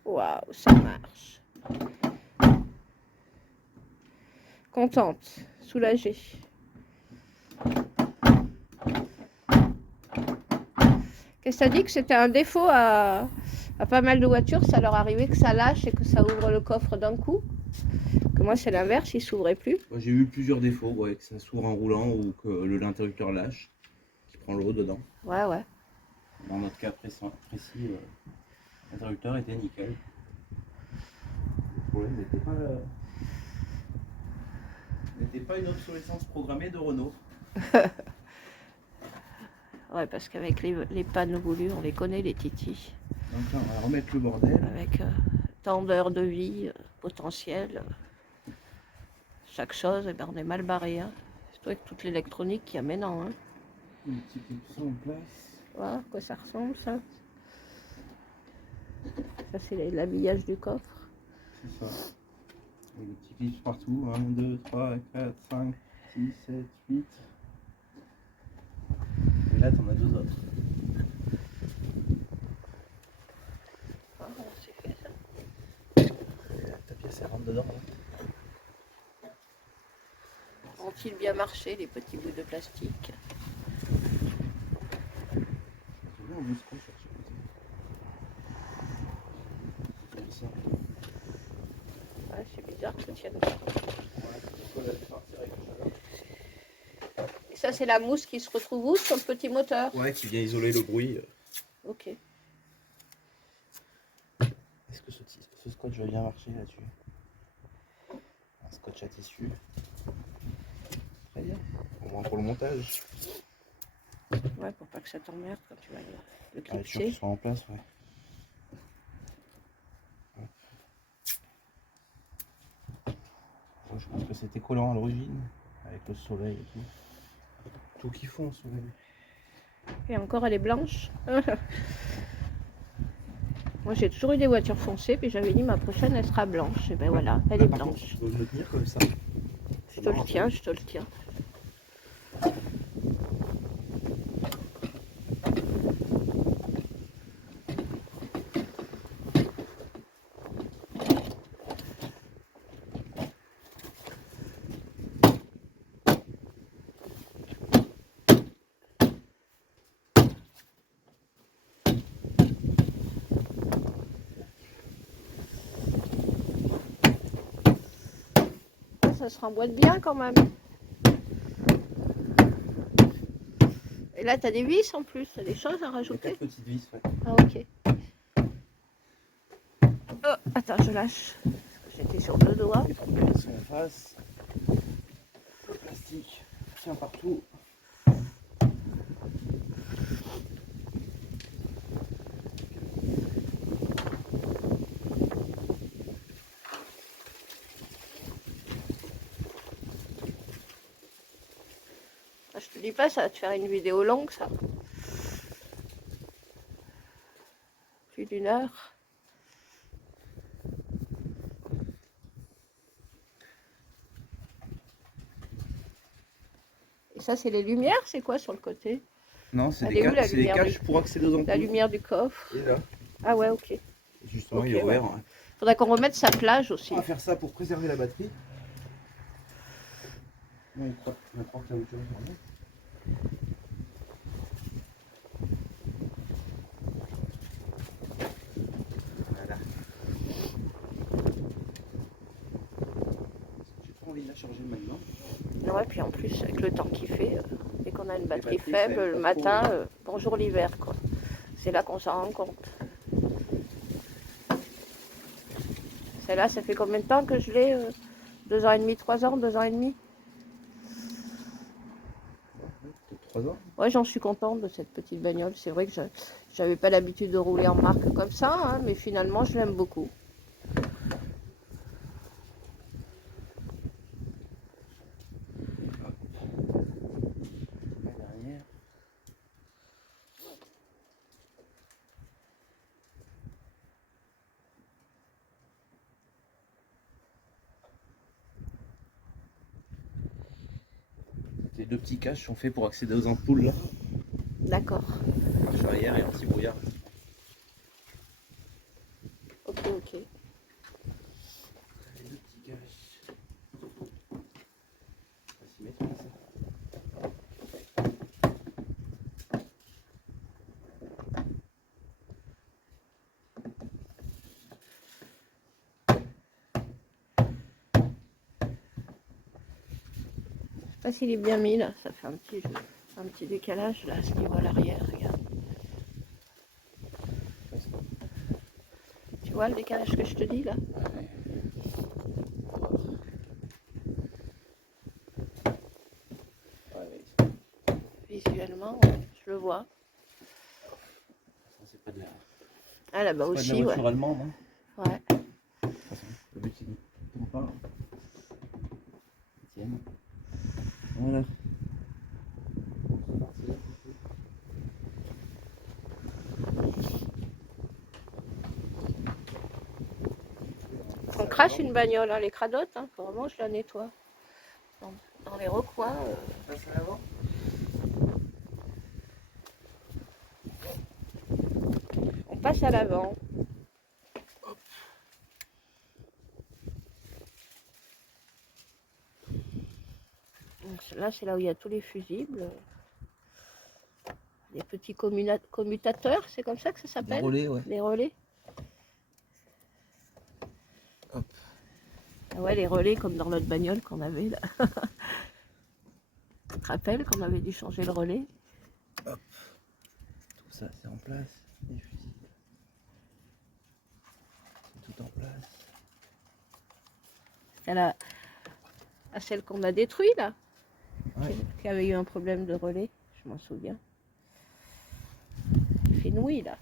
Waouh, ça marche. Contente, soulagée. Qu'est-ce que ça dit que c'était un défaut à pas mal de voitures, ça leur arrivait que ça lâche et que ça ouvre le coffre d'un coup. Que moi c'est l'inverse, il s'ouvrait plus. Moi, j'ai eu plusieurs défauts, ouais, que ça s'ouvre en roulant ou que l'interrupteur lâche, qui prend l'eau dedans. Ouais, ouais. Dans notre cas précis, l'interrupteur était nickel. Le problème n'était pas une obsolescence programmée de Renault. Ouais, parce qu'avec les pannes voulues, on les connaît, les titis. Donc là, on va remettre le bordel. Avec tant d'heures de vie potentielles, chaque chose, eh ben, on est mal barré. Hein. Surtout avec toute l'électronique qu'il y a maintenant. Hein. Les petits clips sont en place. Voilà à quoi ça ressemble, ça. Ça, c'est l'habillage du coffre. C'est ça. Et des petits clips partout. 1, 2, 3, 4, 5, 6, 7, 8. Et là, t'en as 2 autres. Ah, c'est fait ça. Et ta pièce, elle rentre dedans. Là. Ont-ils bien marché, les petits bouts de plastique? On veut se coucher sur ce côté. Comme ça. Ouais, c'est bizarre que ça tienne pas. Et ça, c'est la mousse qui se retrouve où? Sur le petit moteur? Ouais, qui vient isoler le bruit. Ok. Est-ce que ce scotch va bien marcher là-dessus? Un scotch à tissu. Très bien. Au moins pour le montage. Ouais, pour pas que ça t'emmerde quand tu vas le Ah, sûr clipser. qu'il soit en place, ouais. Je pense que c'était collant à l'origine, avec le soleil et tout. Tout qui fond au soleil. Et encore, elle est blanche. Moi, j'ai toujours eu des voitures foncées, puis j'avais dit ma prochaine, elle sera blanche. Et ben voilà, elle est Par contre, blanche. tu dois me le tenir comme ça. Je te le tiens, je te le tiens. Ça se remboîte bien quand même. Et là, tu as des vis en plus, tu as des choses à rajouter. 4 petites vis, ouais. Ah, ok. Oh, attends, je lâche. J'étais sur 2 doigts. Les premières sont en face. Le plastique tient partout. Je te dis pas, ça va te faire une vidéo longue, ça. Plus d'1 heure. Et ça, c'est les lumières, c'est quoi sur le côté? Non, c'est Elle des, est où, la c'est des lumière caches pour accéder aux ampoules. La lumière du coffre. Et là, Ah ouais, ok. justement, Ok, il est ouvert. ouais. Faudrait qu'on remette sa plage aussi. On va faire ça pour préserver la batterie. On va croire que la voiture est fermée. Voilà. J'ai pas envie de la charger maintenant. Ouais, puis en plus, avec le temps qu'il fait, dès qu'on a une batterie batteries faible, faibles, le pas matin, trop. bonjour l'hiver, quoi. C'est là qu'on s'en rend compte. Celle-là, ça fait combien de temps que je l'ai 2 ans et demi, 3 ans, 2 ans et demi? Peut-être 3 ans. Ouais, j'en suis contente de cette petite bagnole. C'est vrai que j'avais pas l'habitude de rouler en marque comme ça, hein, mais finalement, je l'aime beaucoup. Les deux petits caches sont faits pour accéder aux ampoules là. D'accord. Marche arrière et anti-brouillard. Ok, ok. Les deux petits caches. On va s'y mettre comme ça. Je sais pas s'il est bien mis là, ça fait un petit décalage là à ce niveau à l'arrière, regarde. Tu vois le décalage que je te dis là? Visuellement, je le vois. Ça, c'est pas de la, Ah là-bas c'est pas de aussi, la ouais. voiture allemande. Hein. Ouais. De toute façon, le but c'est qu'il ne tombe pas. Tiens. Voilà. On crache une bagnole, hein, les cradottes, hein, faut vraiment que je la nettoie. Dans les recoins. Passe à l'avant. On passe à l'avant. Là, c'est là où il y a tous les fusibles. Les petits commutateurs, c'est comme ça que ça Des s'appelle? relais, ouais. Les relais. Hop. Ah ouais, les relais comme dans notre bagnole qu'on avait là. Tu te rappelles qu'on avait dû changer le relais? Hop. Tout ça, c'est en place. Les fusibles. C'est tout en place. À celle qu'on a détruite là, Ouais. qui avait eu un problème de relais, je m'en souviens. Il fait nouille là.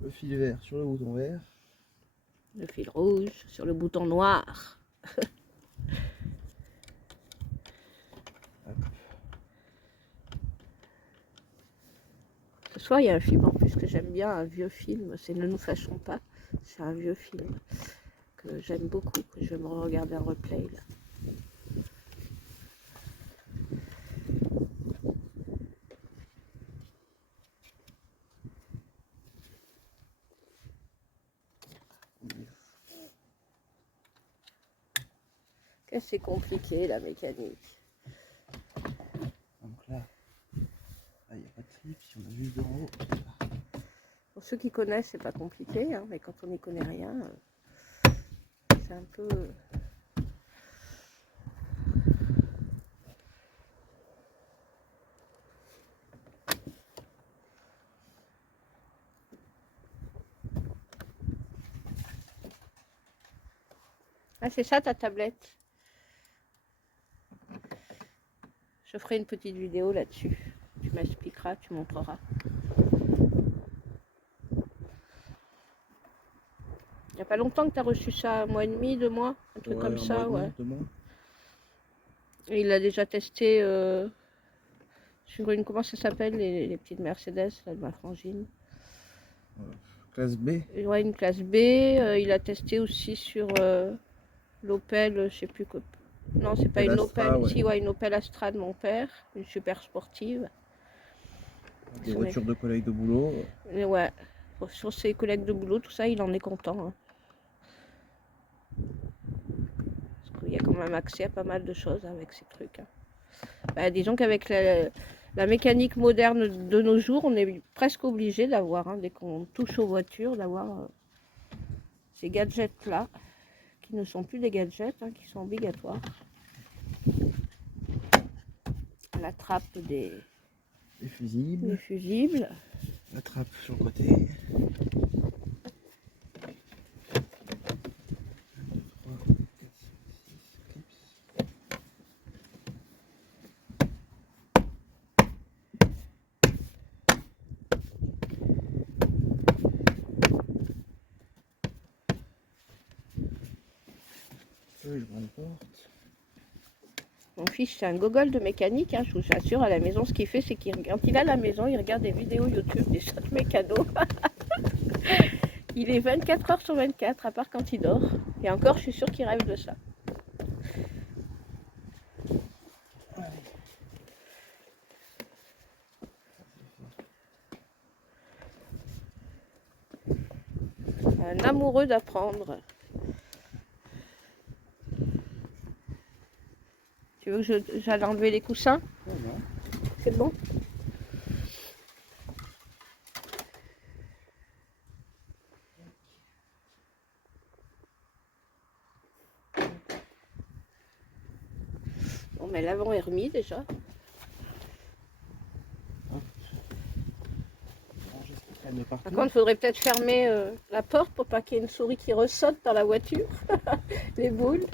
Le fil vert sur le bouton vert. Le fil rouge sur le bouton noir. Ce soir, il y a un film en plus que j'aime bien, un vieux film, c'est Ne nous fâchons pas. C'est un vieux film que j'aime beaucoup, que je vais me regarder en replay là. Que c'est compliqué la mécanique. Donc là, il n'y a pas de slip, si on a juste d'en haut. Pour ceux qui connaissent, c'est pas compliqué, hein, mais quand on n'y connaît rien, c'est un peu... Ah, c'est ça ta tablette? Je ferai une petite vidéo là-dessus. Tu m'expliqueras, tu montreras. Il n'y a pas longtemps que tu as reçu ça, un mois et demi, 2 mois, un truc comme ça, ouais. 2 mois. Et il l'a déjà testé sur une, comment ça s'appelle, les petites Mercedes, là, de ma frangine. Classe B. Ouais, une classe B. Il a testé aussi sur l'Opel, je sais plus quoi. Non, c'est pas une Astra, Opel. ouais. Si, ouais, une Opel Astra de mon père, une super sportive. Des voitures de collègues de boulot. Et ouais, sur ses collègues de boulot, tout ça, il en est content. Hein. Parce qu'il y a quand même accès à pas mal de choses avec ces trucs. Hein. Bah, disons qu'avec la mécanique moderne de nos jours, on est presque obligé d'avoir, hein, dès qu'on touche aux voitures, d'avoir ces gadgets-là, qui ne sont plus des gadgets, hein, qui sont obligatoires. La trappe des fusibles. fusibles. La trappe sur le côté. Je prends une porte. Mon fils, c'est un gogol de mécanique, hein, je vous assure, à la maison. Ce qu'il fait, c'est qu'il regarde, il est à la maison, il regarde des vidéos YouTube des autres mécanos. Il est 24 heures sur 24, à part quand il dort. Et encore, je suis sûre qu'il rêve de ça. Un amoureux d'apprendre. Tu veux que j'aille enlever les coussins? Non. C'est bon? Bon, mais l'avant est remis déjà. Par contre, il faudrait peut-être fermer la porte pour pas qu'il y ait une souris qui ressaute dans la voiture. Les boules.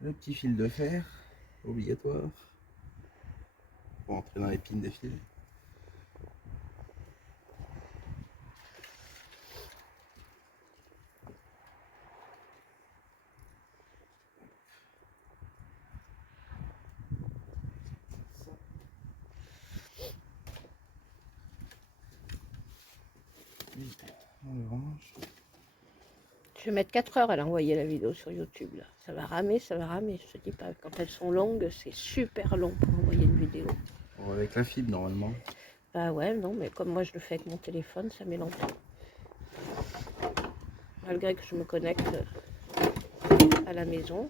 Le petit fil de fer, obligatoire, pour entrer dans les pins des fils. On le range. Je vais mettre 4 heures à l'envoyer la vidéo sur YouTube. Là. Ça va ramer, je te dis pas. Quand elles sont longues, c'est super long pour envoyer une vidéo. Bon, avec la fibre normalement. Bah ouais, non, mais comme moi je le fais avec mon téléphone, ça met longtemps. Malgré que je me connecte à la maison.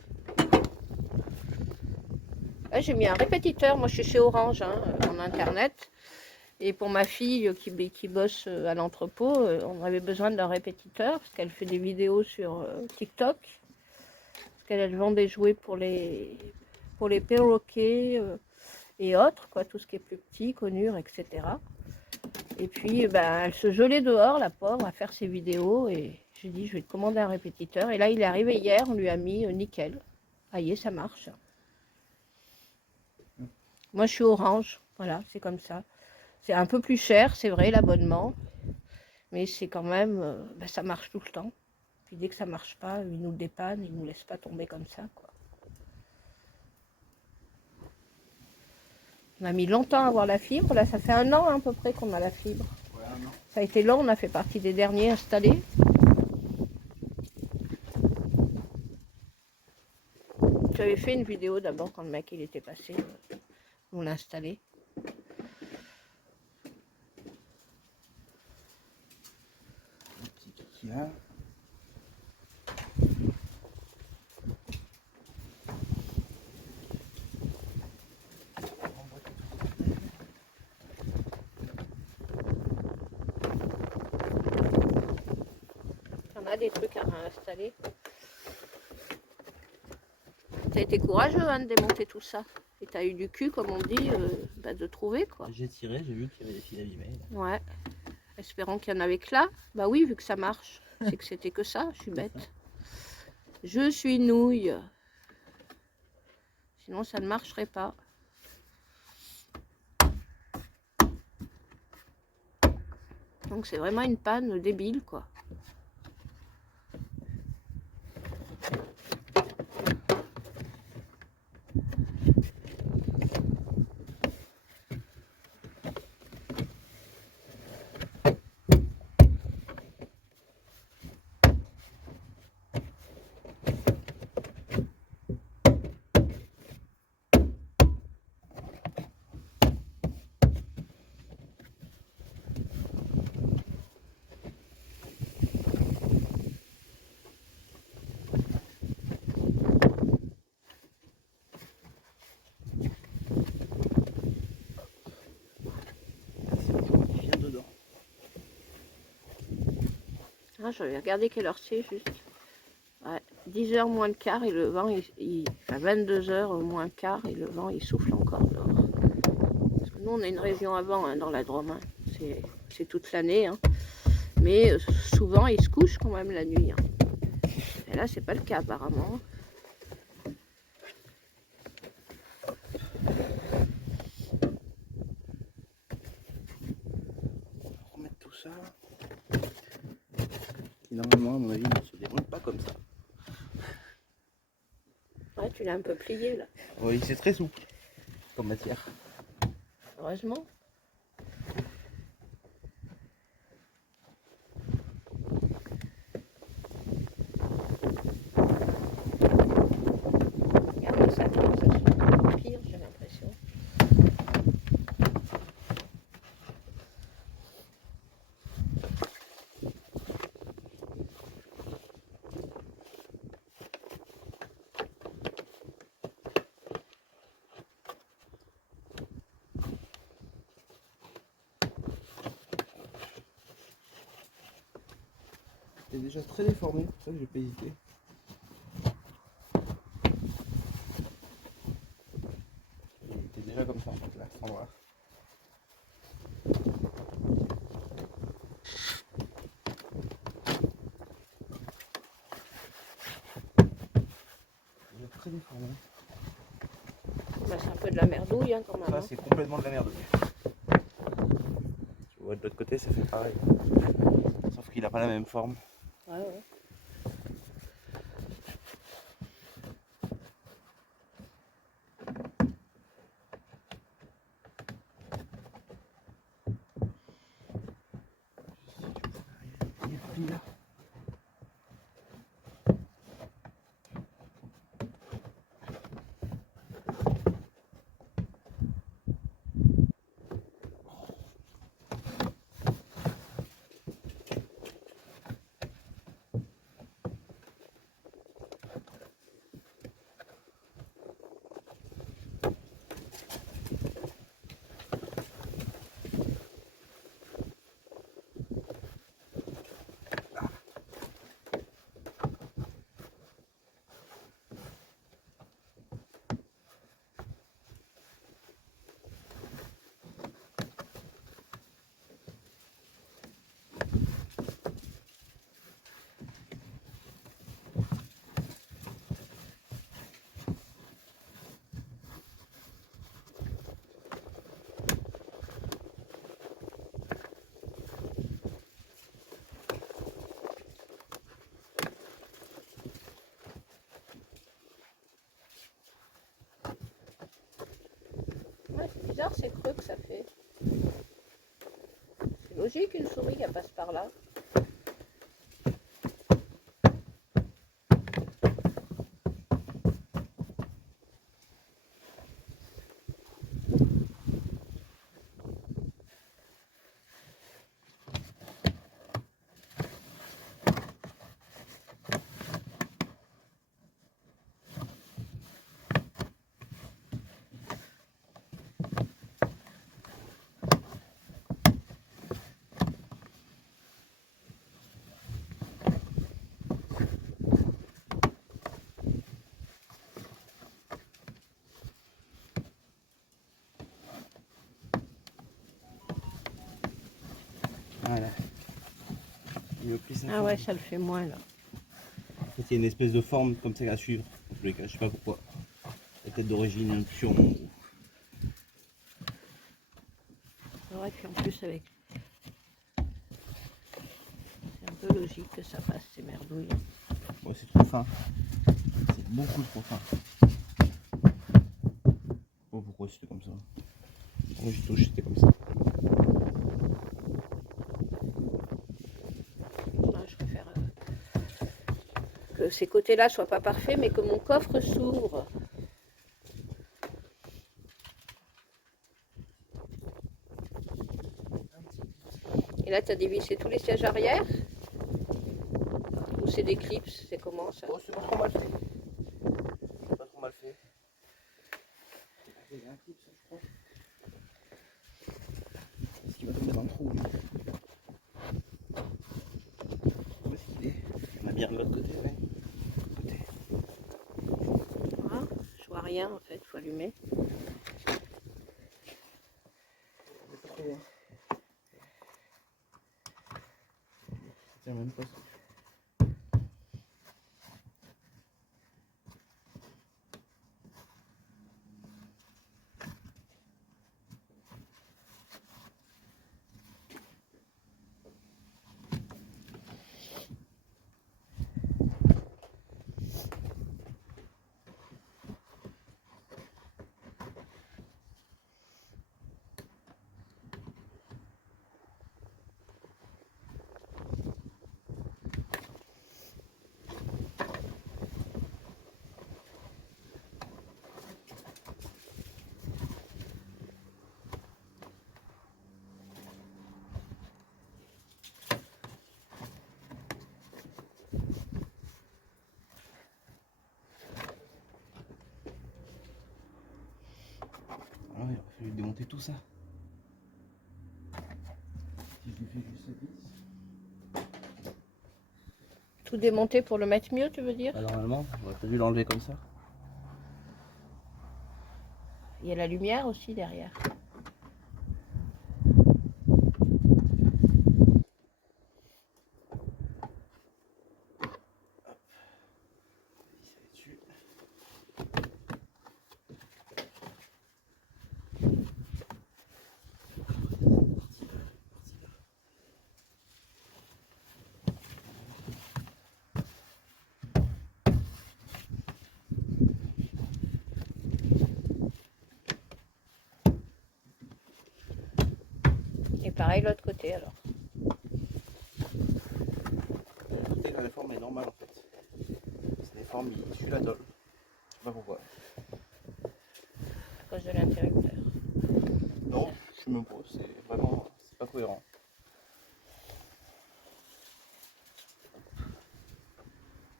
Là, j'ai mis un répétiteur. Moi, je suis chez Orange, hein, en internet. Et pour ma fille qui bosse à l'entrepôt, on avait besoin d'un répétiteur parce qu'elle fait des vidéos sur TikTok. Parce qu'elle vend des jouets pour les perroquets et autres, quoi, tout ce qui est plus petit, conure, etc. Et puis, ben, elle se gelait dehors, la pauvre, à faire ses vidéos. Et j'ai dit, je vais te commander un répétiteur. Et là, il est arrivé hier, on lui a mis nickel. Ça y est, ça marche. Moi, je suis Orange. Voilà, c'est comme ça. C'est un peu plus cher, c'est vrai, l'abonnement. Mais c'est quand même, ben, ça marche tout le temps. Puis dès que ça marche pas, ils nous dépannent, ils nous laissent pas tomber comme ça, quoi. On a mis longtemps à avoir la fibre. Là, ça fait 1 an à peu près qu'on a la fibre. Ouais, non. Ça a été long, on a fait partie des derniers installés. J'avais fait une vidéo d'abord quand le mec il était passé. On l'a installé. Le petit kiki là. On a des trucs à réinstaller. T'as été courageux hein, de démonter tout ça. Et t'as eu du cul, comme on dit, bah, de trouver quoi. J'ai tiré, j'ai vu qu'il y avait des fils abîmés. Ouais. Espérons qu'il y en avait que là. Bah oui, vu que ça marche. C'est que c'était que ça, je suis bête. Je suis nouille. Sinon ça ne marcherait pas. Donc c'est vraiment une panne débile quoi. Ah, je vais regarder quelle heure c'est juste. Ouais, 10h moins le quart et le vent, enfin 22h moins le quart et le vent il souffle encore dehors. Parce que nous on a une région à vent hein, dans la Drôme, hein. C'est toute l'année. Hein. Mais souvent il se couche quand même la nuit. Hein. Et là c'est pas le cas apparemment. Remettre tout ça. Normalement, à mon avis, il ne se déroule pas comme ça. Ouais, tu l'as un peu plié là. Oui, c'est très souple comme matière. Heureusement. Regarde ça, comment ça se pire, j'ai l'impression. C'est déjà très déformé, c'est pour ça que j'ai pas hésité. Il était déjà comme ça en fait, là, à cet endroit-là. Déjà très déformé. Bah, c'est un peu de la merdouille hein, quand même. Ça, Hein. c'est complètement de la merde. Tu vois, de l'autre côté, ça fait pareil. Sauf qu'il n'a pas la même forme. Ouais, ouais. Il est pris là. Ouais, c'est bizarre ces creux que ça fait. C'est logique une souris elle passe par là. Voilà. Il me plie sa Ah forme. ouais, ça le fait moins là. En fait, il y a une espèce de forme comme ça à suivre. Je sais pas pourquoi. Peut-être d'origine, un pion. Ouais, puis en plus avec. C'est un peu logique que ça passe ces merdouilles. Ouais, c'est trop fin. C'est beaucoup trop fin. Oh, pourquoi c'était comme ça? Moi, je touche, c'était comme ça. Moi, je préfère que ces côtés-là soient pas parfaits, mais que mon coffre s'ouvre. Et là, tu as dévissé tous les sièges arrière? Ou c'est des clips? C'est comment ça? Oh, c'est pas trop mal fait. C'est pas trop mal fait. Il y a un clip, ça, je crois. Est-ce qu'il va tomber dans le trou, lui? Où est-ce qu'il est? Il y en a bien de l'autre côté, ouais. Côté. Ah, je vois rien en fait, faut allumer. C'est pas trop loin. Tiens, même pas ça. il aurait fallu démonter tout ça. Si je lui fais juste ça, Tout démonter pour le mettre mieux, tu veux dire? bah, normalement, on aurait pas dû l'enlever comme ça. Il y a la lumière aussi derrière. Dessus. Et pareil l'autre côté alors. Écoutez, là, la forme est normale en fait. C'est des formes issues la tôle. Je sais pas pourquoi. À cause de l'interrupteur. Non, je sais même pas. C'est vraiment. C'est pas cohérent.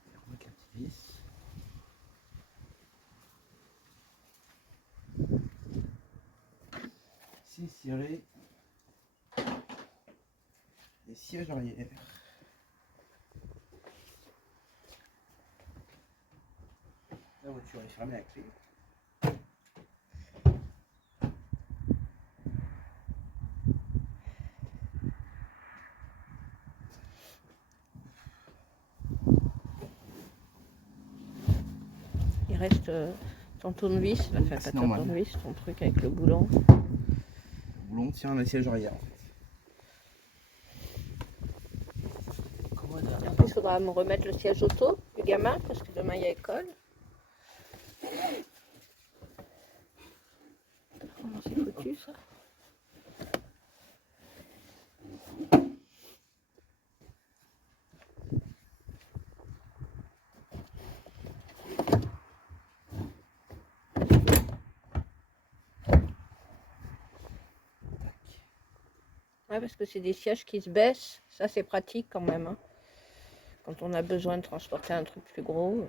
On va remettre la petite vis. Ici, ciré. Les sièges arrière. La voiture est fermée à clé. Il reste ton tournevis, enfin pas C'est ton normal. tournevis, ton truc avec le boulon. Le boulon tient les sièges arrière en fait. En plus, il faudra me remettre le siège auto du gamin parce que demain il y a école. Comment c'est foutu ça? Ouais, parce que c'est des sièges qui se baissent. Ça, c'est pratique quand même. Hein. Quand on a besoin de transporter un truc plus gros.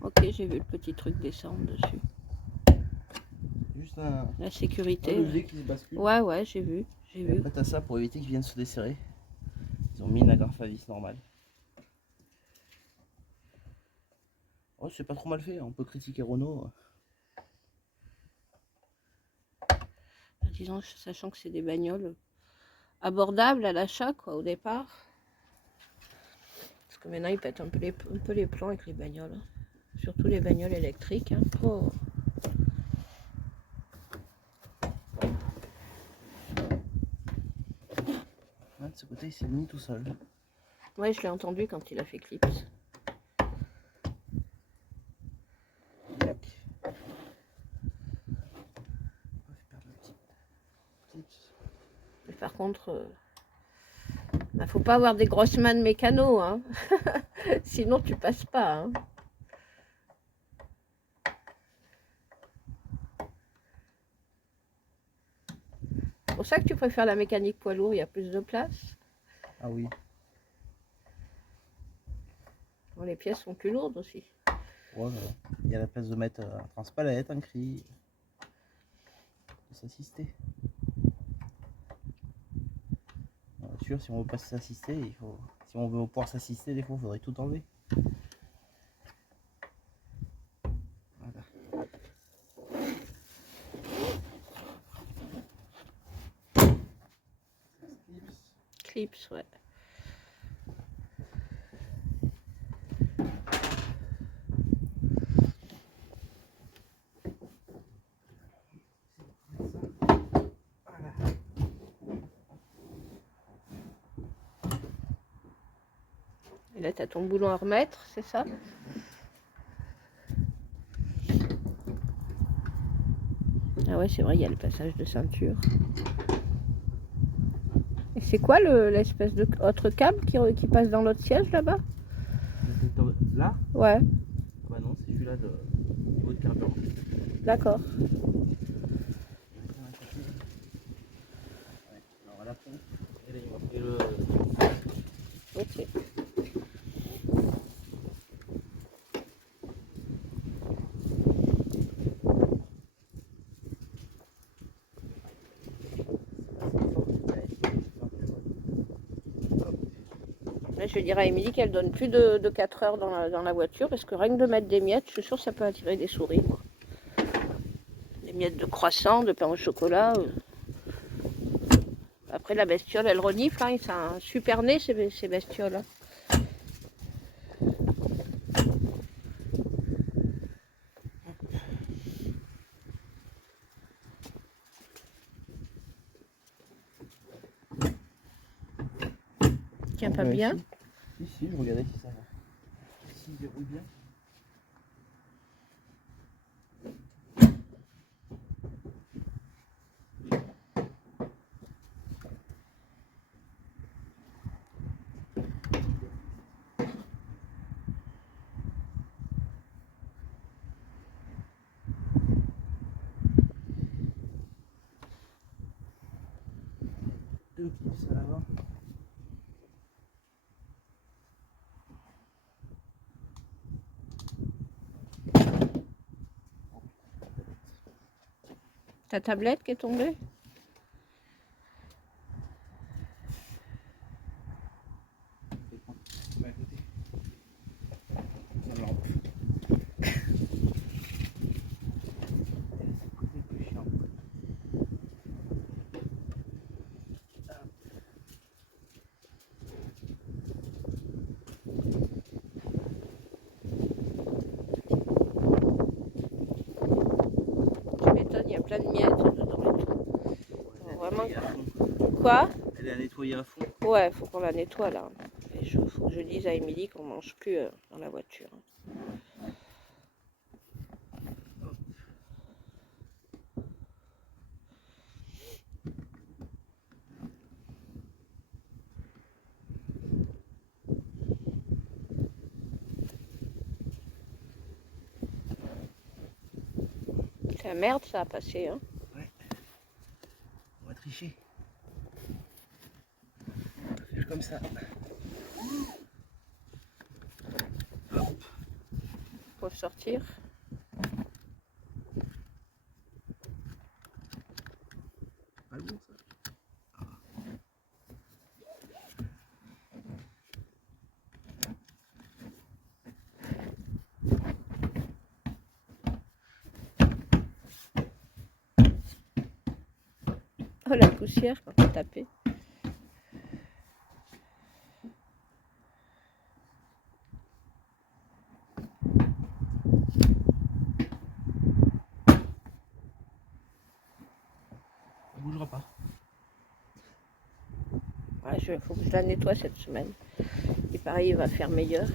Ok, j'ai vu le petit truc descendre dessus. Juste un La sécurité. levier qui se bascule. Ouais, j'ai vu. J'ai Et vu. après t'as ça pour éviter qu'ils viennent se desserrer. Ils ont mis une agrafe à vis normale. Oh, c'est pas trop mal fait, on peut critiquer Renault. Disons, sachant que c'est des bagnoles abordables à l'achat, quoi, au départ. Parce que maintenant, ils pètent un peu les plombs avec les bagnoles. Hein. Surtout les bagnoles électriques. Hein. Oh. Ouais, de ce côté, il s'est mis tout seul. Ouais, je l'ai entendu quand il a fait Clips. Mais par contre, bah, faut pas avoir des grosses mains de mécano, hein. Sinon tu passes pas. Hein. C'est pour ça que tu préfères la mécanique poids lourd, il y a plus de place. Ah oui. Bon, les pièces sont plus lourdes aussi. Ouais, il y a la place de mettre un transpalette, un cri. De s'assister. Bien sûr, si on veut pas s'assister, il faut. Si on veut pouvoir s'assister, des fois, il faudrait tout enlever. Voilà. Clips, ouais. Et là, tu as ton boulon à remettre, c'est ça? Ah ouais, c'est vrai, il y a le passage de ceinture. Et c'est quoi l'espèce de autre câble qui passe dans l'autre siège là-bas? Là? Ouais, Ah bah non, c'est celui-là de niveau de carburant. d'accord. Alors à la pompe, et le Ok. Là, je dirais à Émilie qu'elle donne plus de 4 heures dans la voiture parce que rien que de mettre des miettes, je suis sûre que ça peut attirer des souris. Moi. Des miettes de croissant, de pain au chocolat. Après, la bestiole, elle renifle. Hein, c'est un super nez, ces bestioles. Hein. Tiens pas bien. Si, je regardais si ça va. Si, il déroule bien. Deux clips à l'avant. Ta tablette qui est tombée? Tu m'étonnes, il y a plein de miettes dedans et tout. Vraiment. Quoi? Elle est à nettoyer à fond. Ouais, faut qu'on la nettoie là. Il faut que je dise à Émilie qu'on mange plus dans la voiture. C'est la merde ça a passé. Hein. Ouais. On va tricher. On va faire comme ça. Hop. Faut sortir. Pas lourd ça. Oh la poussière quand t'as tapé. Ça bougera pas. Ouais, faut que je la nettoie cette semaine. Et pareil, il va faire meilleur.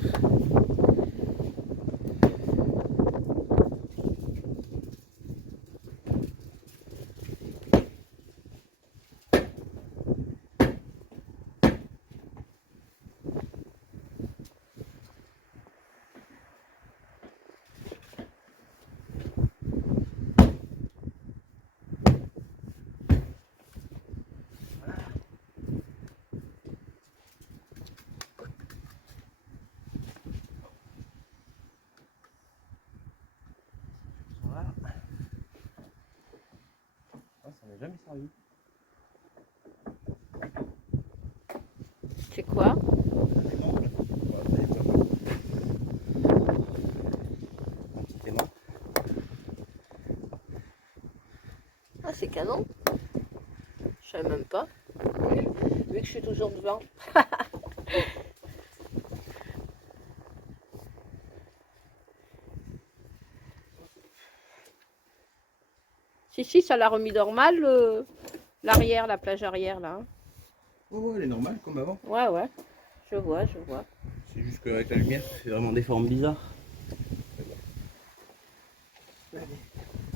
Voilà. Ah, ça n'a jamais servi. C'est quoi? Ah, c'est canon. Je savais même pas. Vu que je suis toujours devant. Si, ça l'a remis normal, l'arrière, la plage arrière, là. Hein. Oh, elle est normale comme avant. Ouais. Je vois. C'est juste qu'avec la lumière, ça fait vraiment des formes bizarres.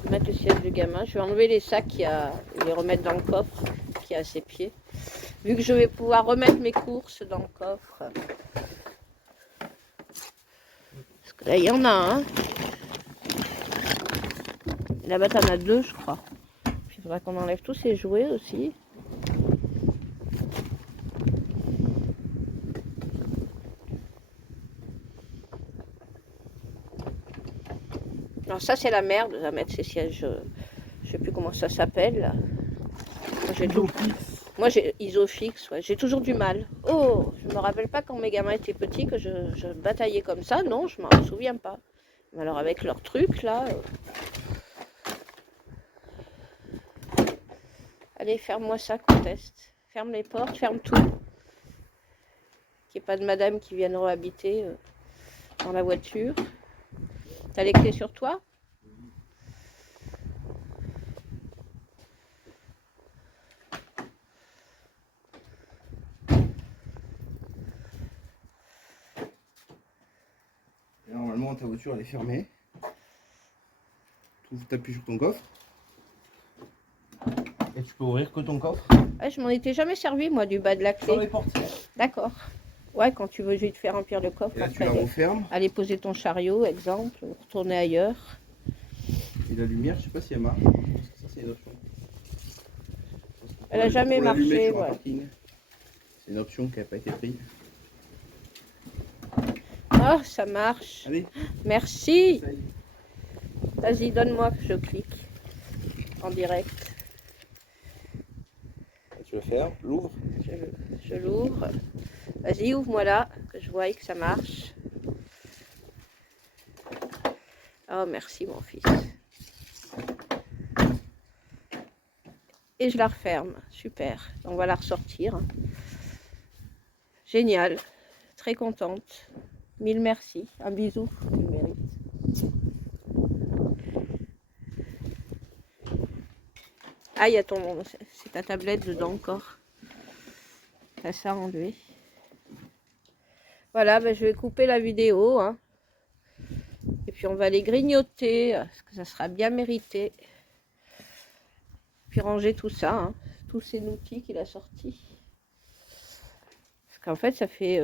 Mettre le siège du gamin. Je vais enlever les sacs et les remettre dans le coffre qui est à ses pieds. Vu que je vais pouvoir remettre mes courses dans le coffre. Parce que là, il y en a un. Et là-bas, t'en as deux, je crois. Puis il faudra qu'on enlève tous ces jouets aussi. Alors ça c'est la merde à mettre ces sièges, je sais plus comment ça s'appelle là. Moi j'ai Isofix, ouais. J'ai toujours du mal. Oh, je me rappelle pas quand mes gamins étaient petits que je bataillais comme ça, non, je m'en souviens pas. Mais alors avec leur truc là. Allez, ferme-moi ça qu'on teste. Ferme les portes, ferme tout. Qu'il n'y ait pas de madame qui vienne rehabiter dans la voiture. T'as les clés sur toi? Normalement, ta voiture elle est fermée. Tu appuies sur ton coffre. Et tu peux ouvrir que ton coffre. Ah, je m'en étais jamais servi moi du bas de la Sans clé. les portières. D'accord. Ouais, quand tu veux juste faire remplir le coffre, Et là, tu après la refermes. aller poser ton chariot, exemple, ou retourner ailleurs. Et la lumière, je sais pas si elle marche. Parce que ça, c'est une option. Elle a jamais marché, ouais. C'est une option qui n'a pas été prise. Oh, ça marche. Allez. Merci. Vas-y, donne-moi que je clique en direct. Tu le fermes, l'ouvre. Je l'ouvre. Vas-y, ouvre-moi là, que je voie que ça marche. Oh, merci mon fils. Et je la referme. Super. On va la ressortir. Génial. Très contente. Mille merci. Un bisou. Tu le mérites. Ah, il y a ton... C'est ta tablette dedans encore. T'as ça enlevé. Voilà, ben, je vais couper la vidéo. Hein. Et puis on va les grignoter. Parce que ça sera bien mérité. Puis ranger tout ça. Hein. Tous ces outils qu'il a sortis. Parce qu'en fait, ça fait...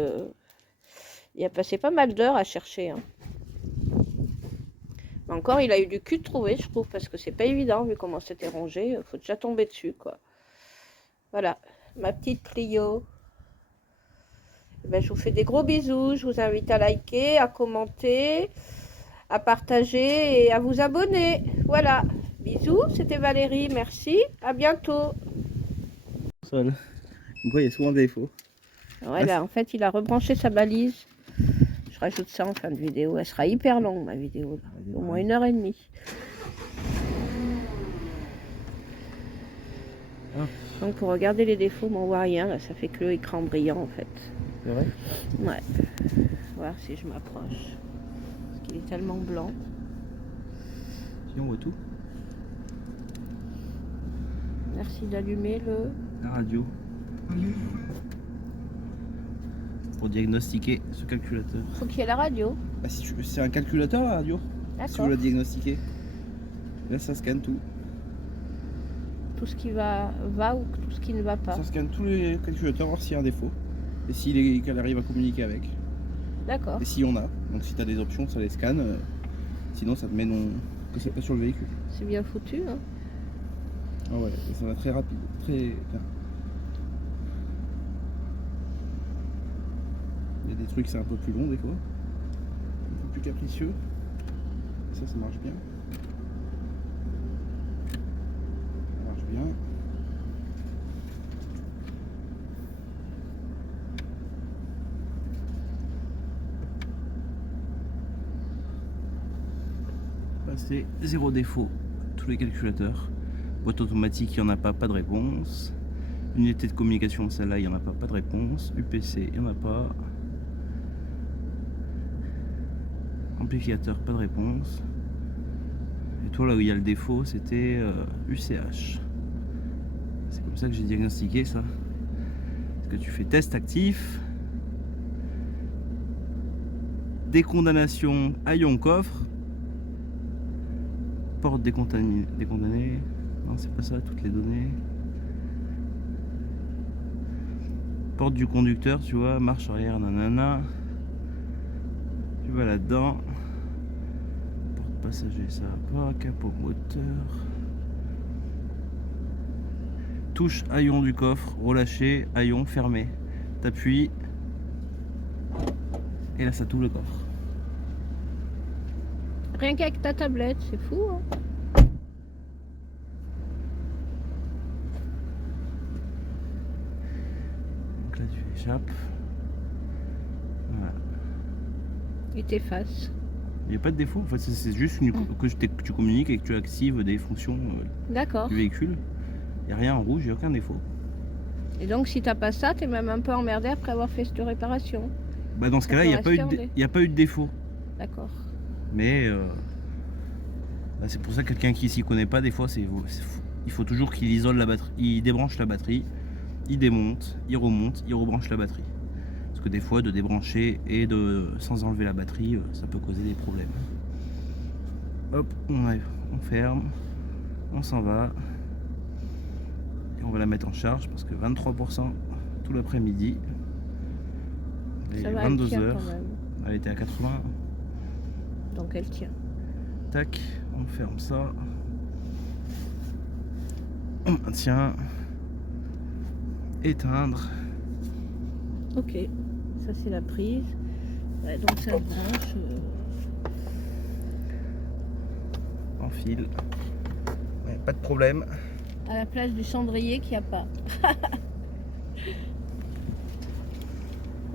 il a passé pas mal d'heures à chercher. Hein. Mais encore, il a eu du cul de trouver, je trouve. Parce que c'est pas évident, vu comment c'était rangé. Il faut déjà tomber dessus, quoi. Voilà. Ma petite Clio. Ben, je vous fais des gros bisous. Je vous invite à liker, à commenter, à partager et à vous abonner. Voilà. Bisous. C'était Valérie. Merci. À bientôt. Donc, il y a souvent des défauts. Voilà. En fait, il a rebranché sa balise. Je rajoute ça en fin de vidéo. Elle sera hyper longue, ma vidéo. Là. Au moins 1h30. Donc pour regarder les défauts, on voit rien. Là, ça fait que l'écran brillant en fait. C'est vrai? Ouais. Voir si je m'approche. Parce qu'il est tellement blanc. Sinon, on voit tout. Merci d'allumer la radio. Pour diagnostiquer ce calculateur. Faut qu'il y ait la radio. Bah, si tu... C'est un calculateur la radio. Si tu veux la diagnostiquer. Là, ça scanne tout. Tout ce qui va ou tout ce qui ne va pas. Ça scanne tous les calculateurs, voir s'il y a un défaut. Et qu'elle arrive à communiquer avec. D'accord. Et si on a. Donc si tu as des options, ça les scanne. Sinon, ça te met non... que c'est pas sur le véhicule. C'est bien foutu, hein. Ah ouais, et ça va très rapide. Très... Il y a des trucs, c'est un peu plus long des fois. Un peu plus capricieux. Ça marche bien. Ça marche bien. C'est zéro défaut, tous les calculateurs. Boîte automatique, il n'y en a pas, pas de réponse. Unité de communication, celle-là, il n'y en a pas, pas de réponse. UPC, il n'y en a pas. Amplificateur, pas de réponse. Et toi, là où il y a le défaut, c'était UCH. C'est comme ça que j'ai diagnostiqué ça. Parce que tu fais test actif. Décondamnation à ion coffre. Porte décondamnée. Non, c'est pas ça, toutes les données. Porte du conducteur, tu vois, marche arrière, nanana. Tu vas là-dedans. Porte passager, ça va pas. Capot moteur. Touche haillon du coffre, relâché, haillon fermé. T'appuies. Et là, ça t'ouvre le coffre. Rien qu'avec ta tablette, c'est fou, hein. Donc là tu échappes. Voilà. Et t'effaces. Il n'y a pas de défaut, en fait, c'est juste que tu communiques et que tu actives des fonctions D'accord. du véhicule. Il n'y a rien en rouge, il n'y a aucun défaut. Et donc si t'as pas ça, t'es même un peu emmerdé après avoir fait cette réparation. Bah dans ce cas-là, il n'y a pas eu de défaut. D'accord. Mais bah, c'est pour ça que quelqu'un qui s'y connaît pas, des fois, il faut toujours qu'il isole la batterie. Il débranche la batterie, il démonte, il remonte, il rebranche la batterie. Parce que des fois, de débrancher et sans enlever la batterie, ça peut causer des problèmes. Hop, on arrive, on ferme, on s'en va. Et on va la mettre en charge parce que 23% tout l'après-midi. Il est 22h. Elle était à 80. Donc elle tient. Tac, on ferme ça. On maintient. Éteindre. Ok, ça c'est la prise. Ouais, donc ça se branche. En fil. Ouais, pas de problème. À la place du cendrier qu'il n'y a pas.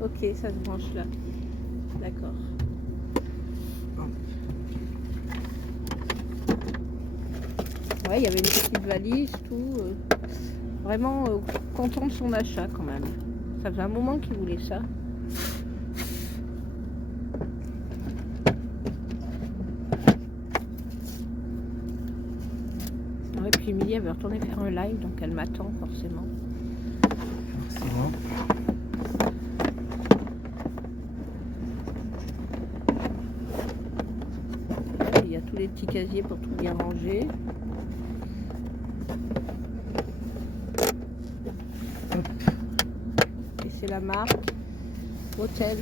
Ok, ça se branche là. D'accord. Ouais, il y avait une petite valise, tout. Vraiment content de son achat quand même. Ça faisait un moment qu'il voulait ça. Ouais, puis Emilie, elle veut retourner faire un live, donc elle m'attend forcément. Forcément. Il y a tous les petits casiers pour tout bien ranger. Et c'est la marque Hôtel.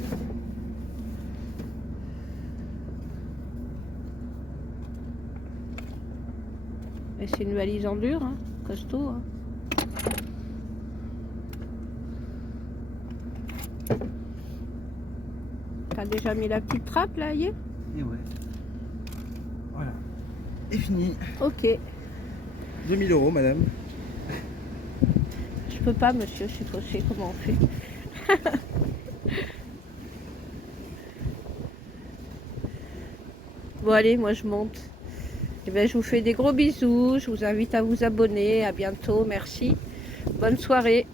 Et c'est une valise en dur, hein, costaud. Hein. T'as déjà mis la petite trappe là, hier? Et ouais. Voilà. Et fini. Ok. 2000 €, madame. Je peux pas, monsieur, je suis fauchée. Comment on fait? Bon, allez, moi je monte. Et ben, je vous fais des gros bisous. Je vous invite à vous abonner. À bientôt. Merci. Bonne soirée.